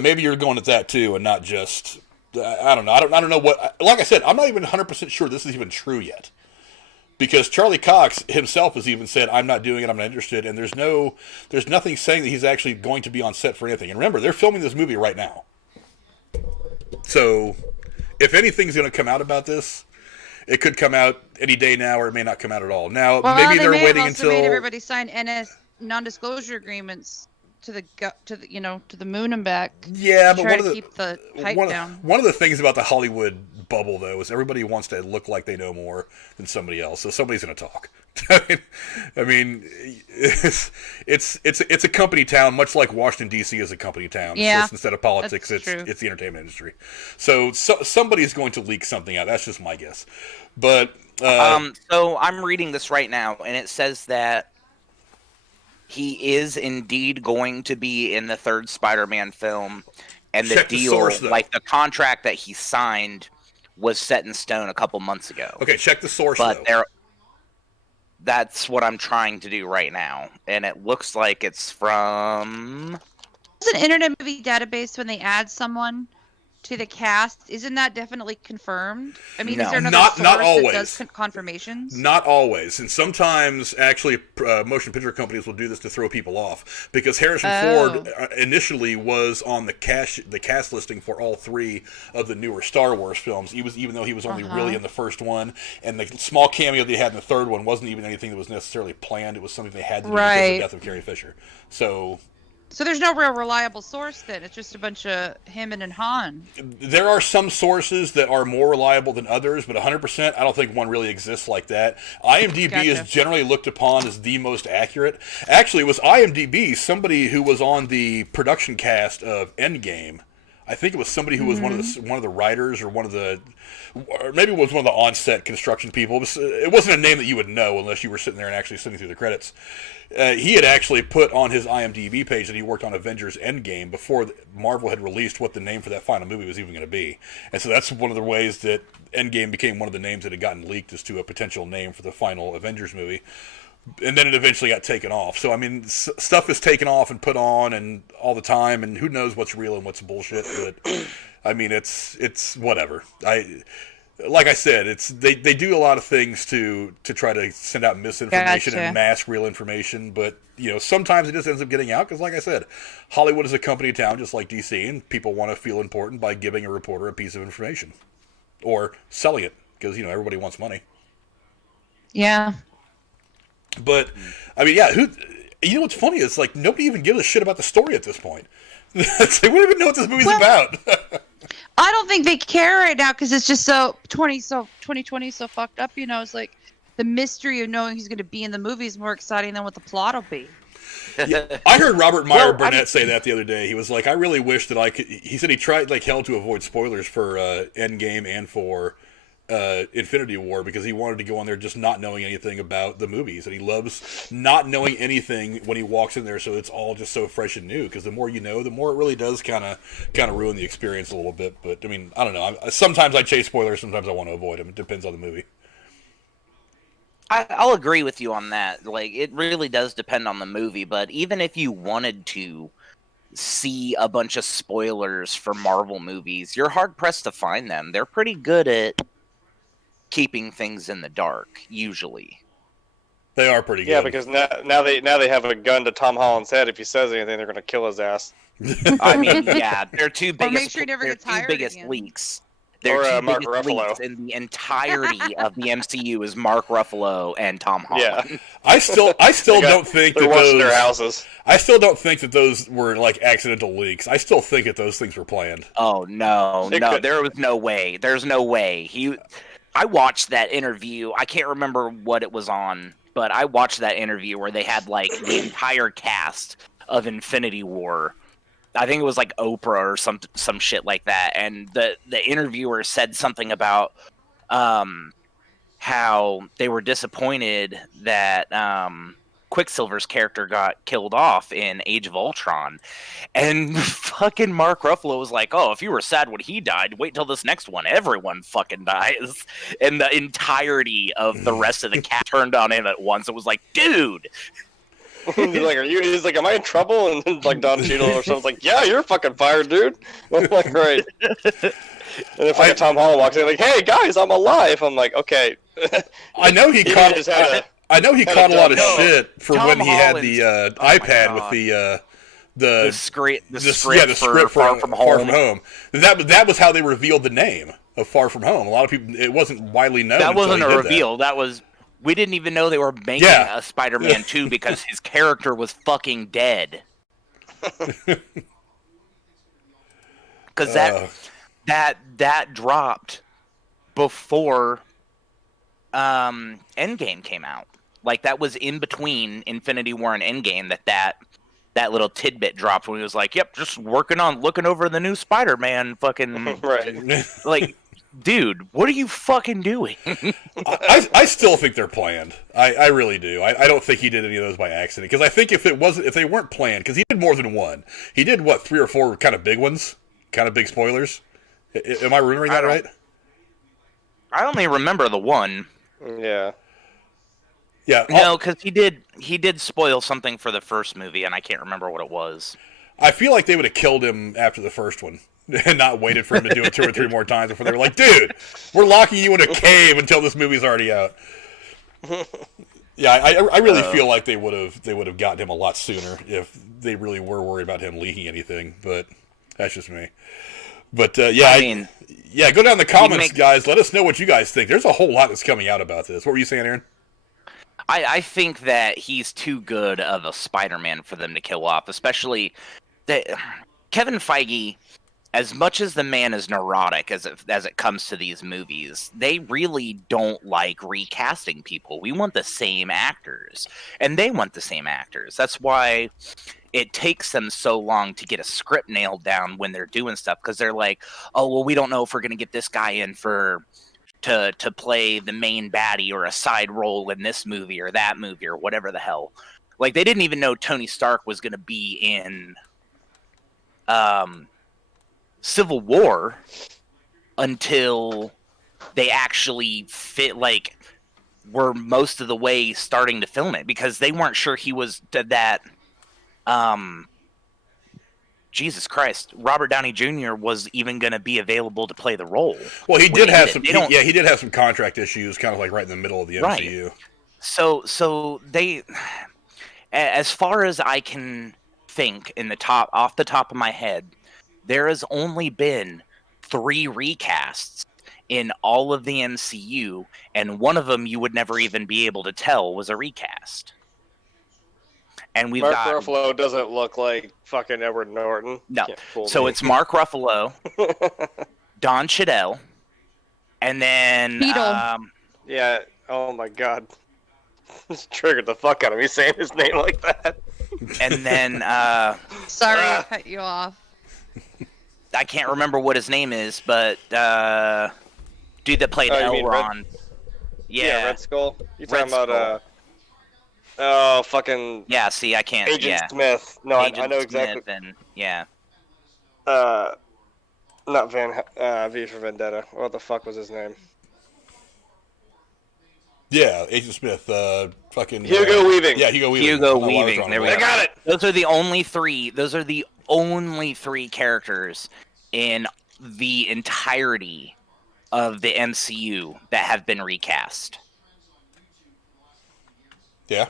maybe you're going at that too, and not just... I don't know. I don't know what... Like I said, I'm not even 100% sure this is even true yet. Because Charlie Cox himself has even said, I'm not doing it, I'm not interested, and there's nothing saying that he's actually going to be on set for anything. And remember, they're filming this movie right now. So, if anything's going to come out about this... It could come out any day now, or it may not come out at all. Now, maybe they're waiting until made everybody sign non-disclosure agreements to the moon and back. Yeah, but keep the hype down. One of the things about the Hollywood bubble, though, is everybody wants to look like they know more than somebody else, so somebody's going to talk. I mean, it's a company town, much like Washington D.C. is a company town. Yeah, just instead of politics, it's the entertainment industry. So somebody's going to leak something out. That's just my guess. But so I'm reading this right now, and it says that he is indeed going to be in the third Spider-Man film, and the the contract that he signed was set in stone a couple months ago. Okay, check the source. But that's what I'm trying to do right now, and it looks like it's from... It's an Internet Movie Database. When they add someone, to the cast, isn't that definitely confirmed? I mean, No. is there another Not source that always. does confirmations? Not always, and sometimes actually motion picture companies will do this to throw people off because Harrison Ford initially was on the cast listing for all 3 of the newer Star Wars films. Even though he was only really in the first one, and the small cameo they had in the third one wasn't even anything that was necessarily planned. It was something they had to do because of the death of Carrie Fisher. So there's no real reliable source then. It's just a bunch of him and Han. there are some sources that are more reliable than others, but 100%, I don't think one really exists like that. IMDb is generally looked upon as the most accurate. Actually, it was IMDb, somebody who was on the production cast of Endgame. I think it was somebody who was one of the writers or maybe it was one of the on-set construction people. It wasn't a name that you would know unless you were sitting there and actually sitting through the credits. He had actually put on his IMDb page that he worked on Avengers Endgame before Marvel had released what the name for that final movie was even going to be. And so that's one of the ways that Endgame became one of the names that had gotten leaked as to a potential name for the final Avengers movie. And then it eventually got taken off. So, I mean, stuff is taken off and put on and all the time, and who knows what's real and what's bullshit. But, I mean, it's whatever. Like I said, they do a lot of things to try to send out misinformation and mask real information. But, sometimes it just ends up getting out because, like I said, Hollywood is a company town just like DC, and people want to feel important by giving a reporter a piece of information. Or selling it because, everybody wants money. Yeah. But, I mean, yeah, what's funny is, like, nobody even gives a shit about the story at this point. They wouldn't even know what this movie's about. I don't think they care right now because it's just 2020 so fucked up, It's like the mystery of knowing who's going to be in the movie is more exciting than what the plot will be. Yeah, I heard Robert Meyer Burnett say that the other day. He was like, I really wish that I could... He said he tried like hell to avoid spoilers for Endgame and for... Infinity War because he wanted to go on there just not knowing anything about the movies, and he loves not knowing anything when he walks in there, so it's all just so fresh and new, because the more you know, the more it really does kind of ruin the experience a little bit. But I mean, I don't know, sometimes I chase spoilers, sometimes I want to avoid them. It depends on the movie. I'll agree with you on that. Like, it really does depend on the movie, but even if you wanted to see a bunch of spoilers for Marvel movies, you're hard pressed to find them. They're pretty good at keeping things in the dark, usually. They are pretty good. Yeah, because now they have a gun to Tom Holland's head. If he says anything, they're going to kill his ass. I mean, yeah, their two Or make biggest, sure he never gets hired again. leaks. Or Their two Mark biggest Ruffalo. leaks in the entirety of the MCU is Mark Ruffalo and Tom Holland. Yeah. I still don't think they're that watching those... their houses. I still don't think that those were, like, accidental leaks. I still think that those things were planned. Oh, no. There was no way. There's no way. I watched that interview. I can't remember what it was on, but I watched that interview where they had, like, the entire cast of Infinity War. I think it was, like, Oprah or some shit like that. And the interviewer said something about how they were disappointed that Quicksilver's character got killed off in Age of Ultron. And fucking Mark Ruffalo was like, oh, if you were sad when he died, wait till this next one. Everyone fucking dies. And the entirety of the rest of the cast turned on him at once. It was like, dude. He's like, am I in trouble? And then, like, Don Cheadle or something's like, yeah, you're fucking fired, dude. I'm like, right. And if like Tom Holland walks in, like, hey guys, I'm alive. I'm like, okay. I know he caught. I know he caught a lot of shit for when he had the iPad with the script for Far From Home. That was how they revealed the name of Far From Home. A lot of people, it wasn't widely known. That wasn't a reveal. That was, we didn't even know they were making a Spider-Man 2 because his character was fucking dead. Because that dropped before Endgame came out. Like, that was in between Infinity War and Endgame that little tidbit dropped when he was like, yep, just looking over the new Spider-Man fucking... Right. Like, dude, what are you fucking doing? I still think they're planned. I really do. I don't think he did any of those by accident. Because I think if they weren't planned, because he did more than one. He did, 3 or 4 kind of big ones? Kind of big spoilers? Am I remembering that right? I only remember the one. Yeah. Yeah. No, because he did spoil something for the first movie, and I can't remember what it was. I feel like they would have killed him after the first one. and not waited for him to do it 2 or 3 more times before they were like, dude, we're locking you in a cave until this movie's already out. Yeah, I really feel like they would have gotten him a lot sooner if they really were worried about him leaking anything. But that's just me. But yeah, go down in the comments, guys. Let us know what you guys think. There's a whole lot that's coming out about this. What were you saying, Aaron? I think that he's too good of a Spider-Man for them to kill off, especially that Kevin Feige. As much as the man is neurotic as it comes to these movies, they really don't like recasting people. We want the same actors, and they want the same actors. That's why it takes them so long to get a script nailed down when they're doing stuff, because they're like, oh, well, we don't know if we're going to get this guy in to play the main baddie or a side role in this movie or that movie or whatever the hell. Like, they didn't even know Tony Stark was going to be in Civil War until they actually were most of the way starting to film it, because they weren't sure he was that Jesus Christ, Robert Downey Jr. was even going to be available to play the role. Well, he did have some contract issues, kind of like right in the middle of the MCU. Right. So they, as far as I can think, off the top of my head, there has only been 3 recasts in all of the MCU, and one of them you would never even be able to tell was a recast. And Mark Ruffalo doesn't look like fucking Edward Norton. No. So it's Mark Ruffalo, Don Cheadle, and then yeah. Oh my god, this triggered the fuck out of me saying his name like that. And then sorry I cut you off. I can't remember what his name is, but dude that played Elrond. Yeah, Red Skull. You talking about oh, fucking... Yeah, see, I can't... Agent Smith. No, I know exactly... And, yeah. Not V for Vendetta. What the fuck was his name? Yeah, Agent Smith. Fucking... Hugo Weaving. Yeah, Hugo Weaving. Hugo Weaving. There we go. I got it! Those are the only 3 characters in the entirety of the MCU that have been recast. Yeah.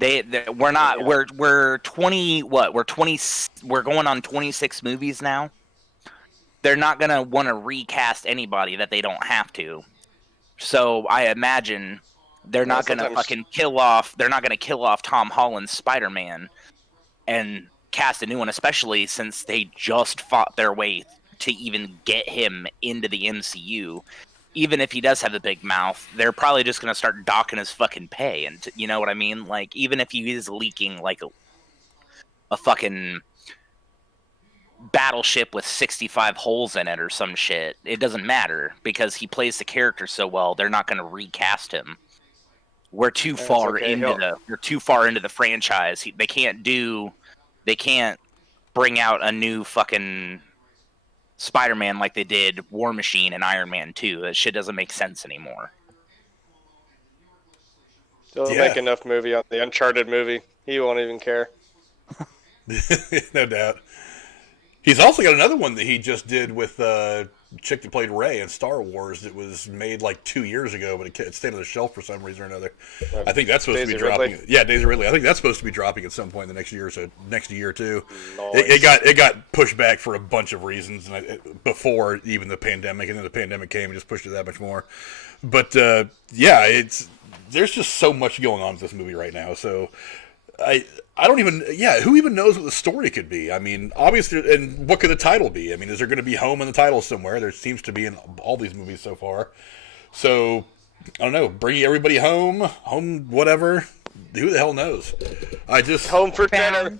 We're not. We're 20. What? We're 20. We're going on 26 movies now. They're not gonna want to recast anybody that they don't have to. So I imagine they're not gonna fucking kill off. They're not gonna kill off Tom Holland's Spider-Man and cast a new one, especially since they just fought their way to even get him into the MCU. Even if he does have a big mouth, they're probably just going to start docking his fucking pay. And you know what I mean? Like, even if he is leaking like a fucking battleship with 65 holes in it or some shit, it doesn't matter, because he plays the character so well. They're not going to recast him. We're too far into the franchise. They can't bring out a new fucking Spider-Man like they did War Machine and Iron Man 2. That shit doesn't make sense anymore. They'll make enough movie on the Uncharted movie. He won't even care. No doubt. He's also got another one that he just did with chick that played Rey in Star Wars that was made like 2 years ago, but it stayed on the shelf for some reason or another. I think that's supposed to be dropping. Ridley? Yeah, Daisy Ridley. I think that's supposed to be dropping at some point in the next year or so. Next year or two. Nice. It got pushed back for a bunch of reasons, and before even the pandemic, and then the pandemic came and just pushed it that much more. But yeah, there's just so much going on with this movie right now. So I don't even, who even knows what the story could be? I mean, obviously, and what could the title be? I mean, is there going to be home in the title somewhere? There seems to be in all these movies so far. So, I don't know, bringing everybody home, whatever, who the hell knows? Home for dinner.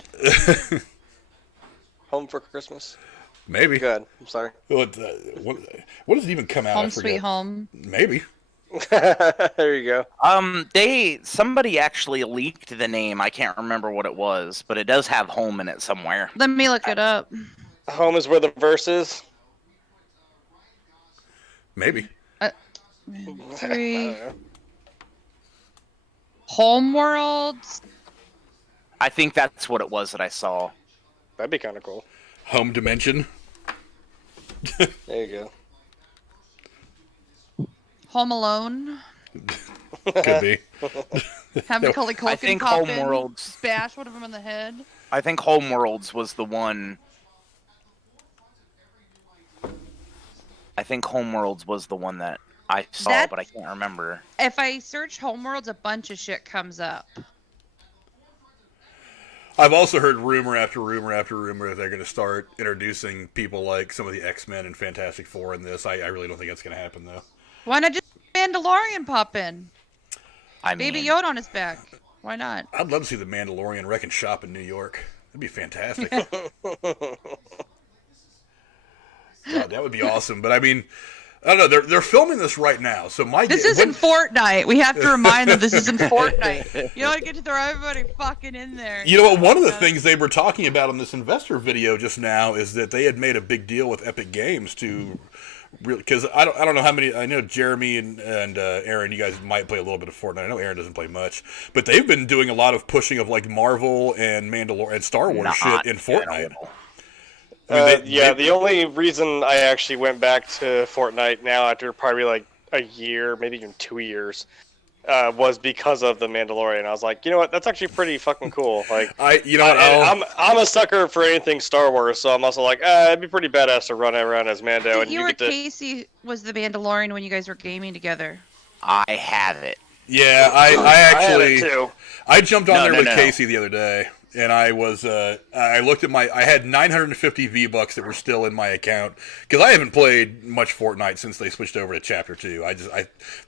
Home for Christmas. Maybe. Good, I'm sorry. What does it even come out? Home Sweet Home. Maybe. There you go. Somebody actually leaked the name. I can't remember what it was, but it does have home in it somewhere. Let me look it up. Home is where the verse is. Maybe. 3. Homeworlds. I think that's what it was that I saw. That'd be kind of cool. Home Dimension. There you Home Alone. Could be. Have Macaulay Culkin I think pop in, Homeworld's- bash one of them in the head. I think Homeworlds was the one. I think Homeworlds was the one that I saw, but I can't remember. If I search Homeworlds, a bunch of shit comes up. I've also heard rumor after rumor after rumor that they're going to start introducing people like some of the X-Men and Fantastic Four in this. I really don't think that's going to happen, though. Why not just Mandalorian pop in? I mean, Baby Yoda on his back. Why not? I'd love to see the Mandalorian wrecking shop in New York. That'd be fantastic. God, that would be awesome. But I mean, I don't know. They're filming this right now, so This isn't Fortnite. We have to remind them this isn't Fortnite. You don't get to throw everybody fucking in there. You know what? One of the things they were talking about on this investor video just now is that they had made a big deal with Epic Games to really, because I don't know how many. I know Jeremy and Aaron, you guys might play a little bit of Fortnite. I know Aaron doesn't play much, but they've been doing a lot of pushing of like Marvel and Mandalorian and Star Wars shit in Fortnite. I mean, the only reason I actually went back to Fortnite now after probably like a year, maybe even 2 years, was because of the Mandalorian. I was like, you know what, that's actually pretty fucking cool. Like, I'm a sucker for anything Star Wars, so I'm also like, it'd be pretty badass to run around as Mando. And you or Casey was the Mandalorian when you guys were gaming together. I have it. Yeah, I actually had it too. I jumped on there with Casey the other day. And I was, I looked at I had 950 V-Bucks that were still in my account, because I haven't played much Fortnite since they switched over to Chapter 2.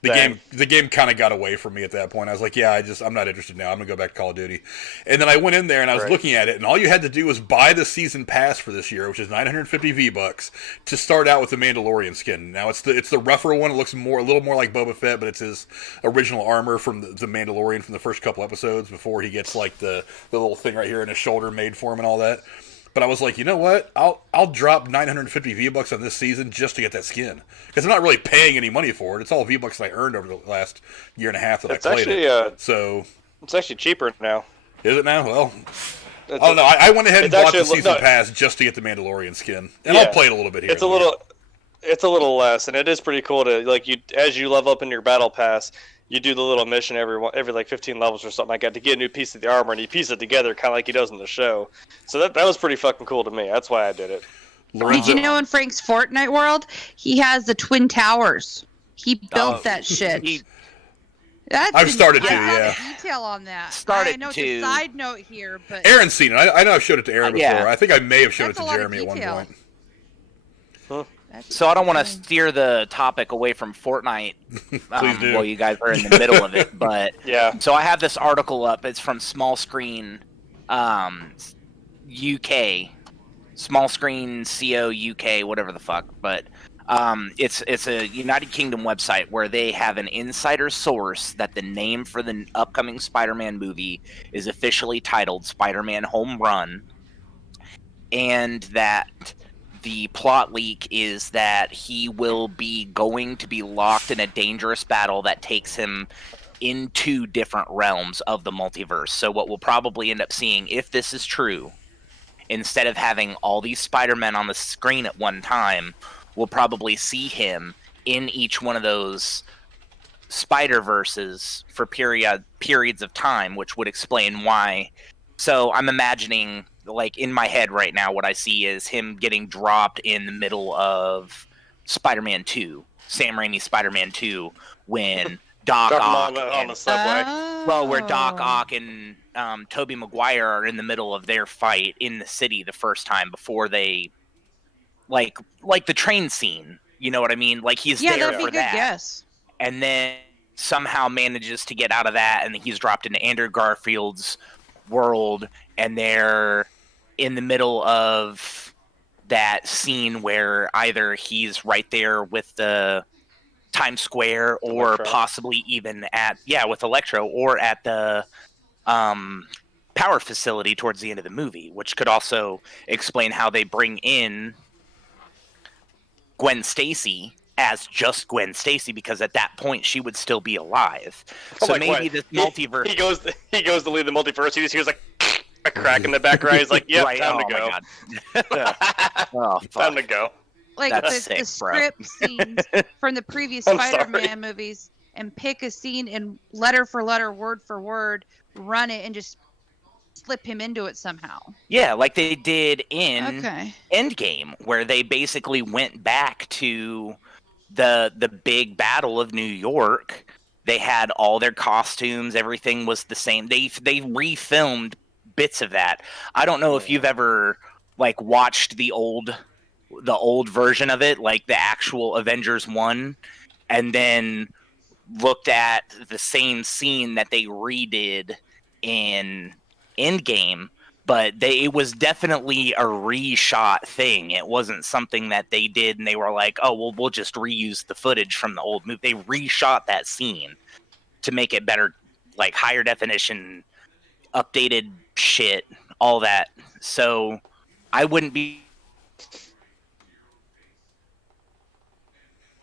The game kind of got away from me at that point. I was like, I'm not interested now. I'm going to go back to Call of Duty. And then I went in there and I was looking at it, and all you had to do was buy the season pass for this year, which is 950 V-Bucks, to start out with the Mandalorian skin. Now, it's the rougher one. It looks a little more like Boba Fett, but it's his original armor from the Mandalorian from the first couple episodes before he gets like the little thing right here in his shoulder made for him and all that. But I was like, you know what? I'll drop 950 V-Bucks on this season just to get that skin, because I'm not really paying any money for it. It's all V-Bucks that I earned over the last year and a half that I played it. So it's actually cheaper now. Is it now? Well, I don't know. I went ahead and bought the season pass just to get the Mandalorian skin, and I'll play it a little bit here. It's a little less, and it is pretty cool to as you level up in your battle pass. You do the little mission every like 15 levels or something like that to get a new piece of the armor, and you piece it together kind of like he does in the show. So that was pretty fucking cool to me. That's why I did it. Did you know in Frank's Fortnite world, he has the Twin Towers? He built that shit. I've started to, yeah. Detail on that. I know it's a side note here, but Aaron's seen it. I know I've showed it to Aaron before. I think I may have shown it to Jeremy at one point. Huh. So I don't want to steer the topic away from Fortnite while you guys are in the middle of it, but yeah. So I have this article up. It's from Small Screen UK, Small Screen CO UK, whatever the fuck. But it's a United Kingdom website where they have an insider source that the name for the upcoming Spider-Man movie is officially titled Spider-Man Home Run, and that the plot leak is that he will be going to be locked in a dangerous battle that takes him into different realms of the multiverse. So what we'll probably end up seeing, if this is true, instead of having all these Spider-Men on the screen at one time, we'll probably see him in each one of those Spider-Verses for periods of time, which would explain why. So I'm imagining, like, in my head right now, what I see is him getting dropped in the middle of Spider-Man 2, Sam Raimi's Spider-Man 2, when Doc Ock on the subway. where Doc Ock and Tobey Maguire are in the middle of their fight in the city the first time before they, like the train scene. You know what I mean? Like, he's there that'd be for good that. Guess. And then somehow manages to get out of that, and he's dropped into Andrew Garfield's world, and they're in the middle of that scene where either he's right there with the Times Square or Electro. possibly even with Electro, or at the power facility towards the end of the movie, which could also explain how they bring in Gwen Stacy as just Gwen Stacy, because at that point she would still be alive. So maybe this multiverse. He goes to lead the multiverse. He hears like a crack in the background. He's like, "Yep, right. time to go. Oh, Time to go." like That's the sick, bro. script scenes from the previous I'm Spider-Man movies and pick a scene and letter for letter, word for word, run it and just slip him into it somehow. Yeah, like they did in Okay. Endgame, where they basically went back to the big battle of New York. They had all their costumes, everything was the same. They refilmed bits of that. I don't know if you've ever like watched the old version of it, like the actual Avengers 1, and then looked at the same scene that they redid in Endgame, but it was definitely a reshot thing. It wasn't something that they did and they were like, oh, well, we'll just reuse the footage from the old movie. They reshot that scene to make it better, like higher definition, updated shit, all that. So I wouldn't be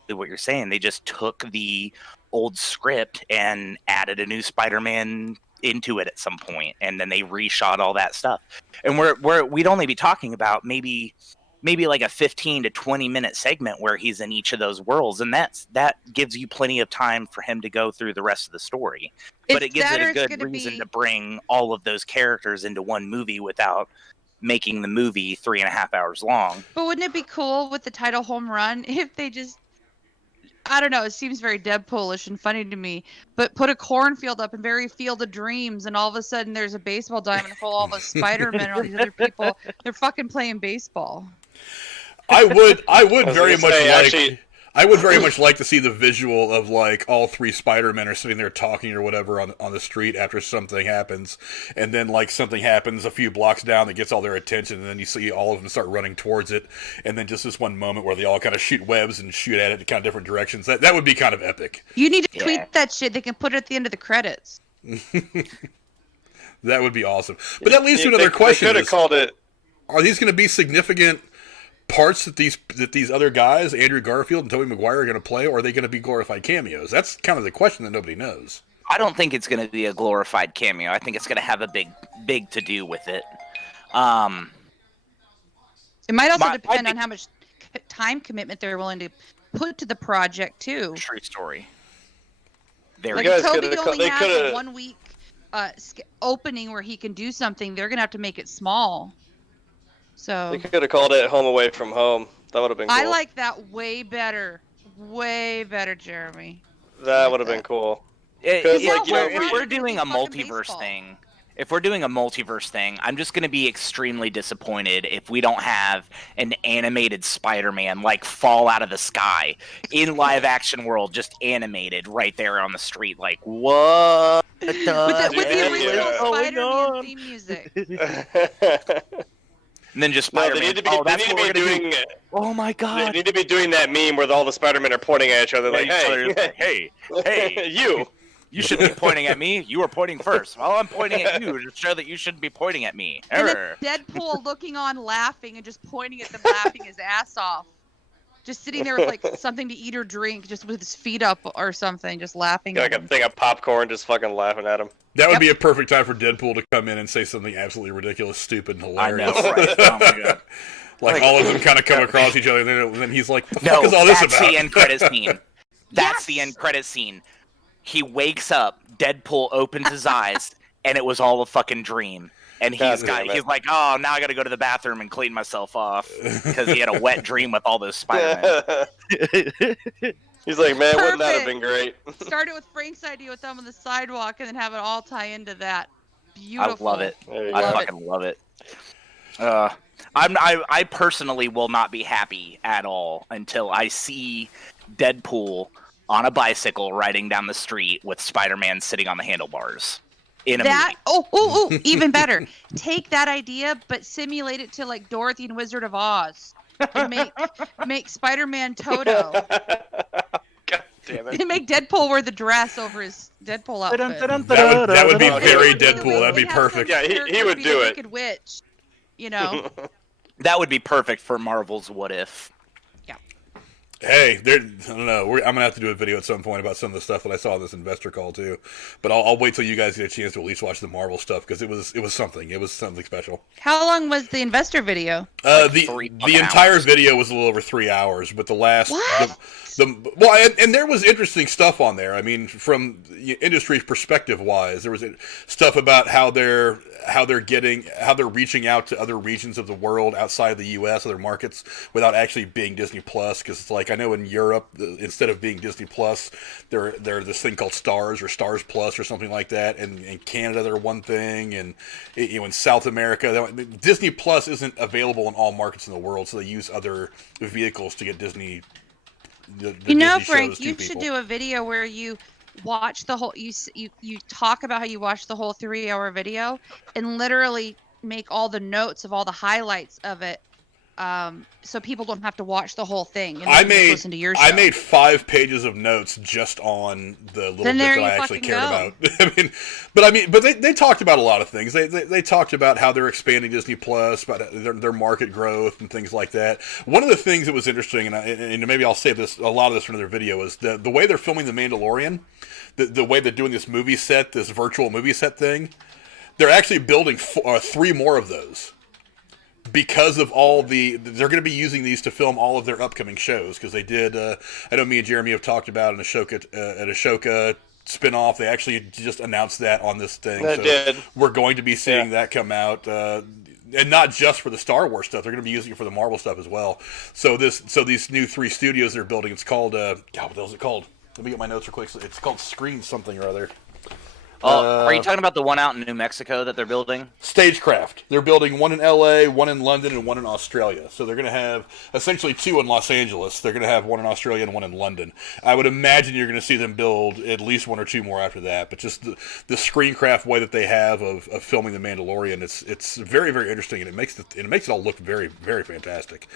what you're saying. They just took the old script and added a new Spider-Man into it at some point, and then they reshot all that stuff. And we'd only be talking about maybe like a 15 to 20 minute segment where he's in each of those worlds, and that gives you plenty of time for him to go through the rest of the story. But it gives it a good reason to bring all of those characters into one movie without making the movie 3.5 hours long. But wouldn't it be cool with the title Home Run if they just, I don't know, it seems very Deadpoolish and funny to me, but put a cornfield up and very Field of Dreams, and all of a sudden there's a baseball diamond full of all the Spider-Man and all these other people. They're fucking playing baseball. I would very much say, like. actually- I would very much like to see the visual of like all three Spider-Men are sitting there talking or whatever on the street after something happens, and then like something happens a few blocks down that gets all their attention, and then you see all of them start running towards it, and then just this one moment where they all kind of shoot webs and shoot at it in kind of different directions. That would be kind of epic. You need to tweet that shit. They can put it at the end of the credits. That would be awesome. But that leads to another question: They could have called it. Are these going to be significant parts that these other guys, Andrew Garfield and Tobey Maguire, are going to play, or are they going to be glorified cameos? That's kind of the question that nobody knows. I don't think it's going to be a glorified cameo. I think it's going to have a big to do with it. It might also depend on how much time commitment they're willing to put to the project too. True story. Like if Toby only has a 1 week opening where he can do something, they're going to have to make it small. So They could have called it Home Away from Home. That would have been cool. I like that way better. Way better, Jeremy. That would have been cool. If we're doing a multiverse thing, I'm just going to be extremely disappointed if we don't have an animated Spider-Man like fall out of the sky in live action world, just animated right there on the street. Like, what? With the original Spider-Man theme music. And then just No, Spider-Man. they need to be doing. Oh my god! They need to be doing that meme where all the Spider-Men are pointing at each other, like, hey, you shouldn't be pointing at me. You were pointing first. Well, I'm pointing at you to show that you shouldn't be pointing at me. And then Deadpool looking on, laughing, and just pointing at them, laughing his ass off. Just sitting there with like something to eat or drink, just with his feet up or something, just laughing. like a thing of popcorn, just fucking laughing at him. That would be a perfect time for Deadpool to come in and say something absolutely ridiculous, stupid, and hilarious. I know, right? Oh my god! Like all of them kind of come across each other, and then he's like, "What the fuck is all this about?" That's the end credit scene. That's the end credit scene. He wakes up, Deadpool opens his eyes, and it was all a fucking dream. And he's like, oh, now I got to go to the bathroom and clean myself off because he had a wet dream with all those Spider-Man. He's like, man, wouldn't that have been great? Started with Frank's idea with them on the sidewalk, and then have it all tie into that. Beautiful. I love it. I fucking love it. I personally will not be happy at all until I see Deadpool on a bicycle riding down the street with Spider-Man sitting on the handlebars in a movie. Even better. Take that idea, but simulate it to like Dorothy and Wizard of Oz, and make Spider-Man Toto. God damn it! And make Deadpool wear the dress over his Deadpool outfit. That would be very Deadpool. That'd be perfect. Yeah, he would do it. Wicked Witch, you know. That would be perfect for Marvel's What If. Hey, I don't know. I'm gonna have to do a video at some point about some of the stuff that I saw in this investor call too. But I'll wait till you guys get a chance to at least watch the Marvel stuff because it was something. It was something special. How long was the investor video? The entire video was a little over 3 hours, but the last and there was interesting stuff on there. I mean, from industry perspective wise, there was stuff about how they're reaching out to other regions of the world outside of the U.S., other markets, without actually being Disney Plus. Because it's like, I know in Europe, instead of being Disney Plus, they're this thing called Stars or Stars Plus or something like that. And in Canada, they're one thing, and in South America, Disney Plus isn't available in all markets in the world, so they use other vehicles to get Disney. Frank, you should do a video where you watch the whole. You talk about how you watch the whole 3-hour video and literally make all the notes of all the highlights of it, so people don't have to watch the whole thing. And listen to your show. I made 5 pages of notes just on the little bit that I actually cared about. But they talked about a lot of things. They talked about how they're expanding Disney Plus, about their market growth and things like that. One of the things that was interesting, and maybe I'll save a lot of this for another video, is the way they're filming The Mandalorian, the way they're doing this virtual movie set thing. They're actually building 3 more of those. Because of they're going to be using these to film all of their upcoming shows. Because they did, I know me and Jeremy have talked about an Ashoka spinoff. They actually just announced that on this thing. We're going to be seeing that come out, and not just for the Star Wars stuff. They're going to be using it for the Marvel stuff as well. So these new 3 studios they're building. It's called what the hell is it called? Let me get my notes real quick. It's called Screen something or other. Are you talking about the one out in New Mexico that they're building? Stagecraft. They're building one in LA, one in London, and one in Australia. So they're going to have essentially 2 in Los Angeles. They're going to have one in Australia and one in London. I would imagine you're going to see them build at least 1 or 2 more after that. But just the Screencraft way that they have of filming The Mandalorian, it's very, very interesting, and it makes it all look very, very fantastic.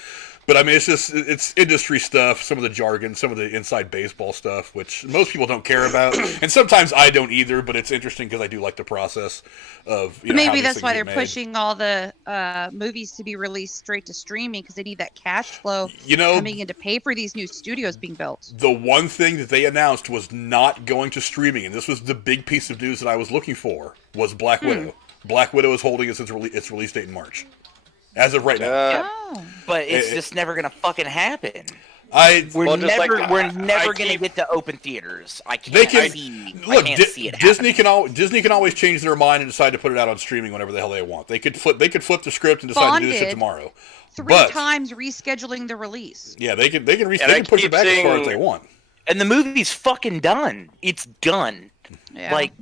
But I mean, it's industry stuff, some of the jargon, some of the inside baseball stuff, which most people don't care about, and sometimes I don't either. But it's interesting because I do like the process of. Maybe that's why they're pushing all the movies to be released straight to streaming, because they need that cash flow coming in to pay for these new studios being built. The one thing that they announced was not going to streaming, and this was the big piece of news that I was looking for, was Black Widow. Black Widow is holding its release date in March. As of right now. But it's just never going to fucking happen. We're never going to get to open theaters. I can't see it Disney can always change their mind and decide to put it out on streaming whenever the hell they want. They could flip the script and decide to do this shit tomorrow. 3 times rescheduling the push it back as far as they want. And the movie's fucking done. It's done. Yeah. Like,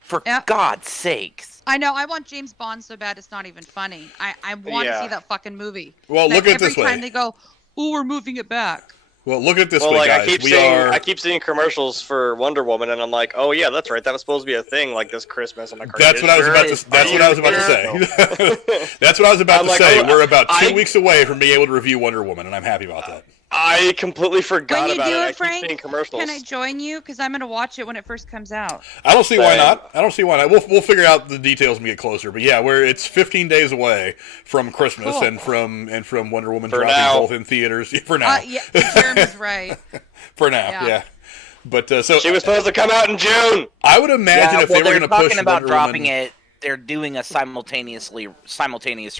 for God's sakes. I know. I want James Bond so bad it's not even funny. I want to see that fucking movie. Well, look at it this way. Every time they go, "Oh, we're moving it back." Well, look at it this way, guys. I keep seeing commercials for Wonder Woman, and I'm like, "Oh yeah, that's right. That was supposed to be a thing like this Christmas." I'm like, "That's what I was about to. That's what I was about to say. That's what I was about to say. We're about 2 weeks away from being able to review Wonder Woman, and I'm happy about that." I completely forgot about it. Frank, I keep seeing commercials. Can I join you? Because I'm going to watch it when it first comes out. I don't see why not. We'll figure out the details when we get closer. But yeah, it's 15 days away from Christmas and from Wonder Woman dropping both in theaters for now. Yeah, Jeremy's right. For now, yeah. But so she was supposed to come out in June. I would imagine if they were going to push talking about Wonder dropping Woman, it, they're doing a simultaneous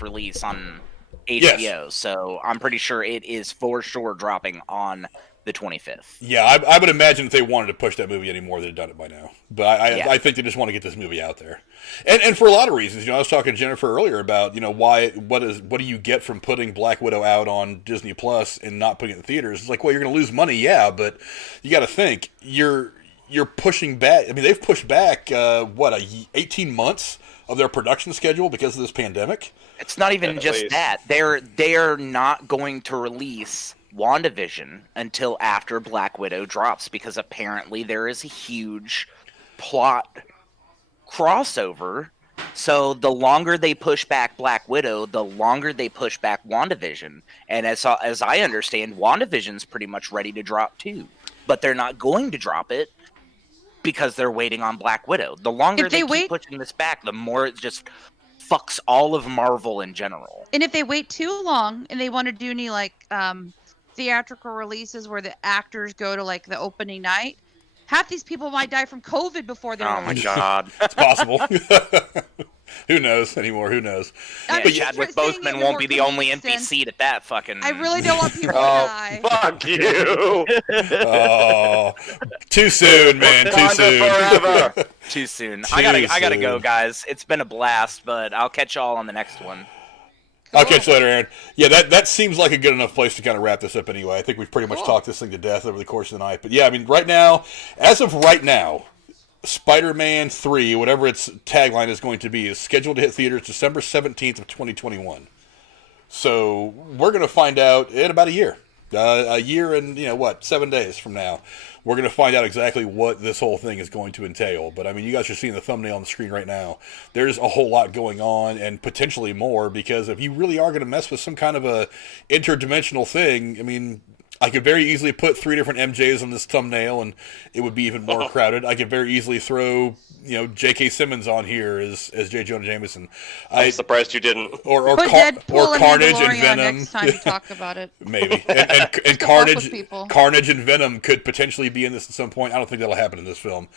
release on HBO, yes. So I'm pretty sure it is for sure dropping on the 25th. Yeah, I would imagine if they wanted to push that movie any more, they'd have done it by now. But I think they just want to get this movie out there, and for a lot of reasons. I was talking to Jennifer earlier about what do you get from putting Black Widow out on Disney Plus and not putting it in theaters? It's like, well, you're going to lose money, but you got to think you're pushing back. I mean, they've pushed back 18 months of their production schedule because of this pandemic. It's not even just that. They are not going to release WandaVision until after Black Widow drops, because apparently there is a huge plot crossover. So the longer they push back Black Widow, the longer they push back WandaVision. And as I understand, WandaVision's pretty much ready to drop too. But they're not going to drop it because they're waiting on Black Widow. The longer they keep pushing this back, the more it just fucks all of Marvel in general. And if they wait too long and they want to do any theatrical releases where the actors go to like the opening night, half these people might die from COVID before they're Oh my released. god. It's possible. Who knows anymore? Who knows? I'm Yeah, just Chadwick saying it in Boseman a won't more be the only comedic empty sense. seat at that fucking. I really don't want people to Oh, die. fuck you! Oh, too soon, man. Too Wakanda soon. forever. Too soon. Too I gotta go, soon. guys. It's been a blast, but I'll catch y'all on the next one. I'll catch you later, Aaron. Yeah, that seems like a good enough place to kind of wrap this up anyway. I think we've pretty much talked this thing to death over the course of the night. But yeah, I mean, right now, as of right now, Spider-Man 3, whatever its tagline is going to be, is scheduled to hit theaters December 17th of 2021. So we're going to find out in about a year. A year and, 7 days from now. We're going to find out exactly what this whole thing is going to entail. But, I mean, you guys are seeing the thumbnail on the screen right now. There's a whole lot going on, and potentially more, because if you really are going to mess with some kind of a interdimensional thing, I mean, I could very easily put 3 different MJs on this thumbnail, and it would be even more crowded. I could very easily throw, J.K. Simmons on here as J. Jonah Jameson. I'm surprised you didn't. Or Put Deadpool and Carnage and Mandalorian Venom. next time you talk about it. Maybe. And to fuck Carnage, with people. Carnage and Venom could potentially be in this at some point. I don't think that'll happen in this film.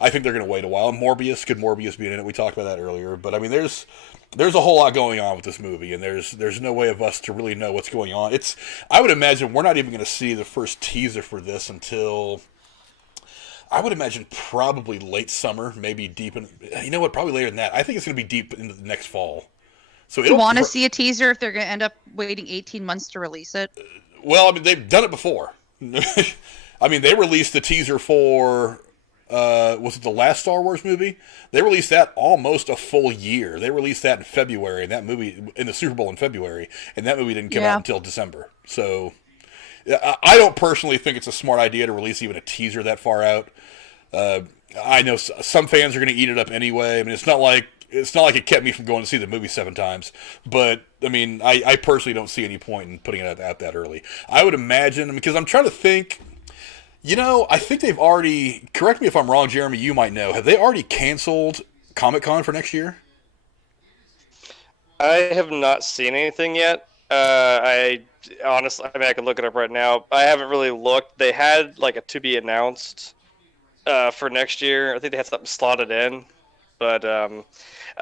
I think they're going to wait a while. Morbius, could Morbius be in it? We talked about that earlier. But, I mean, there's a whole lot going on with this movie, and there's no way of us to really know what's going on. I would imagine we're not even going to see the first teaser for this until, I would imagine, probably late summer, maybe deep in, probably later than that. I think it's going to be deep into the next fall. So You want to see a teaser if they're going to end up waiting 18 months to release it? Well, I mean, they've done it before. I mean, they released the teaser for, was it the last Star Wars movie? They released that almost a full year. They released that in February, and that movie, in the Super Bowl in February, and that movie didn't come out until December. So, I don't personally think it's a smart idea to release even a teaser that far out. I know some fans are going to eat it up anyway. I mean, it's not like it kept me from going to see the movie 7 times. But, I mean, I personally don't see any point in putting it out that early. I would imagine, because I'm trying to think, I think they've already, correct me if I'm wrong, Jeremy, you might know, have they already canceled Comic-Con for next year? I have not seen anything yet. I honestly, I can look it up right now. I haven't really looked. They had like a to be announced for next year. I think they had something slotted in, but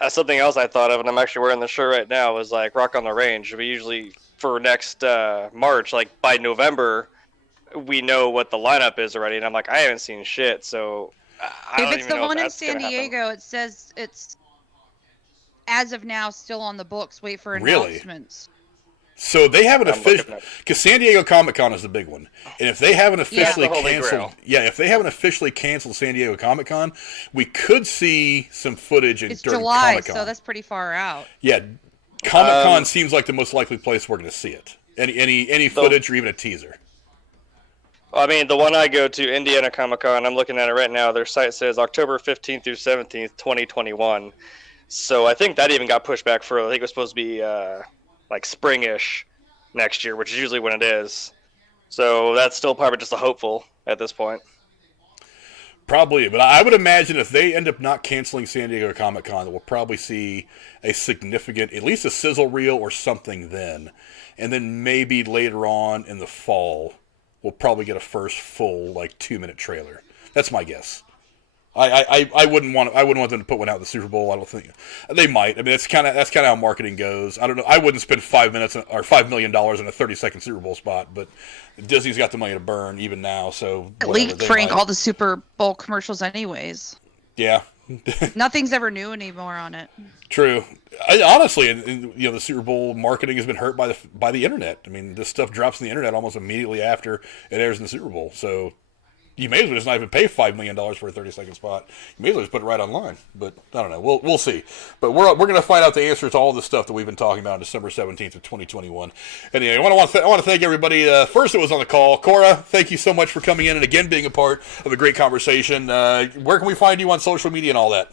something else I thought of, and I'm actually wearing the shirt right now, was like Rock on the Range. We usually for next March, like by November, we know what the lineup is already, and I'm like, I haven't seen shit, so I don't If it's even the know one if in that's San gonna happen. Diego, it says it's, as of now, still on the books. Wait for Really? announcements. So they haven't I'm looking officially, at it. because San Diego Comic-Con is the big one, and if they haven't officially the Holy canceled, Grail. if they haven't officially canceled San Diego Comic-Con, we could see some footage It's during July, Comic-Con. so that's pretty far out. Yeah, Comic-Con seems like the most likely place we're going to see it. Any footage or even a teaser. I mean, the one I go to, Indiana Comic-Con, I'm looking at it right now. Their site says October 15th through 17th, 2021. So I think that even got pushed back further. I think it was supposed to be like spring-ish next year, which is usually when it is. So that's still probably just a hopeful at this point. Probably, but I would imagine if they end up not canceling San Diego Comic-Con, that we'll probably see a significant, at least a sizzle reel or something then. And then maybe later on in the fall, we'll probably get a first full, 2-minute trailer. That's my guess. I wouldn't want them to put one out in the Super Bowl. I don't think they might. I mean, that's kind of how marketing goes. I don't know. I wouldn't spend $5 million in a 30-second Super Bowl spot, but Disney's got the money to burn even now. So It whatever, leaked they Frank might. all the Super Bowl commercials, anyways. Yeah. Nothing's ever new anymore on it. True. Honestly, the Super Bowl marketing has been hurt by the internet. I mean, this stuff drops on the internet almost immediately after it airs in the Super Bowl. So you may as well just not even pay $5 million for a 30-second spot. You may as well just put it right online. But I don't know. We'll see. But we're going to find out the answer to all the stuff that we've been talking about on December 17th of 2021. Anyway, I want to thank everybody. First, it was on the call. Cora, thank you so much for coming in and again being a part of a great conversation. Where can we find you on social media and all that?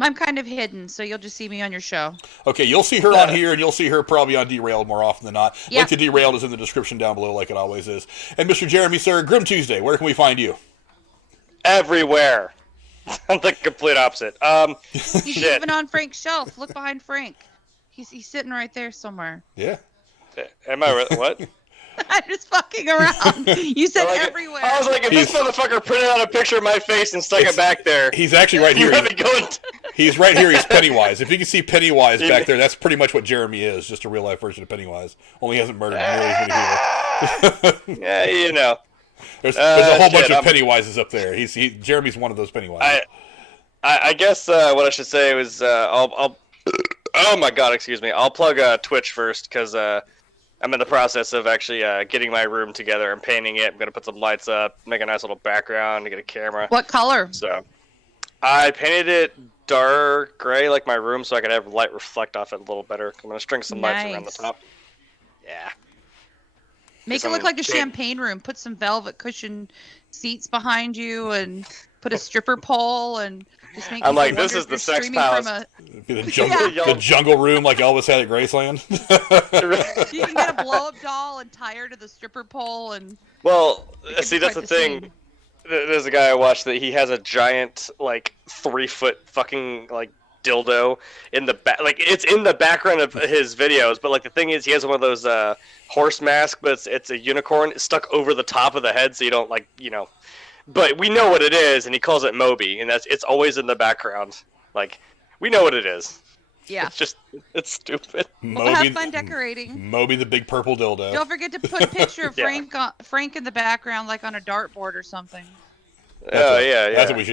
I'm kind of hidden, so you'll just see me on your show. Okay, you'll see her on here, and you'll see her probably on Derailed more often than not. Yeah. Link to Derailed is in the description down below, like it always is. And Mr. Jeremy, sir, Grim Tuesday, where can we find you? Everywhere. I'm the complete opposite. He's Shit. even on Frank's shelf. Look behind Frank. He's sitting right there somewhere. Yeah. Am I right? What? I'm just fucking around. You said Like, everywhere. I was like, if this motherfucker printed out a picture of my face and stuck it back there, He's actually right here. He's right here. He's Pennywise. If you can see Pennywise back there, that's pretty much what Jeremy is. Just a real life version of Pennywise. Only he hasn't murdered nearly as many people. Yeah, you know. There's a whole bunch of Pennywises up there. Jeremy's one of those Pennywises. I guess what I should say was I'll oh my god, excuse me. I'll plug Twitch first because I'm in the process of actually getting my room together and painting it. I'm gonna put some lights up, make a nice little background, get a camera. What color? So I painted it dark gray like my room, so I could have light reflect off it a little better. I'm gonna string some lights around the top. Yeah. Make it look like a champagne room. Put some velvet cushion seats behind you and put a stripper pole and just make. I'm like, this is the sex palace. The jungle room like Elvis had at Graceland. You can get a blow-up doll and tie her to the stripper pole and. Well, see, that's the thing. Scene. There's a guy I watched that he has a giant, like, 3-foot fucking, like, dildo in the back. Like, it's in the background of his videos, but, like, the thing is, he has one of those horse masks, but it's a unicorn stuck over the top of the head, so you don't, like, you know. But we know what it is, and he calls it Moby, and it's always in the background. Like, we know what it is. Yeah. It's stupid. We'll have fun decorating. Moby the big purple dildo. Don't forget to put a picture of Frank in the background, like on a dartboard or something. That's what we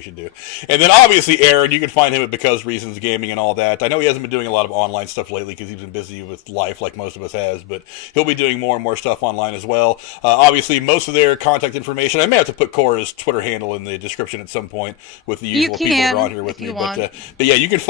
should do. And then obviously Aaron, you can find him at Because Reasons Gaming and all that. I know he hasn't been doing a lot of online stuff lately because he's been busy with life like most of us has, but he'll be doing more and more stuff online as well. Obviously, most of their contact information, I may have to put Cora's Twitter handle in the description at some point with the usual people that are on here with me. But yeah, you can find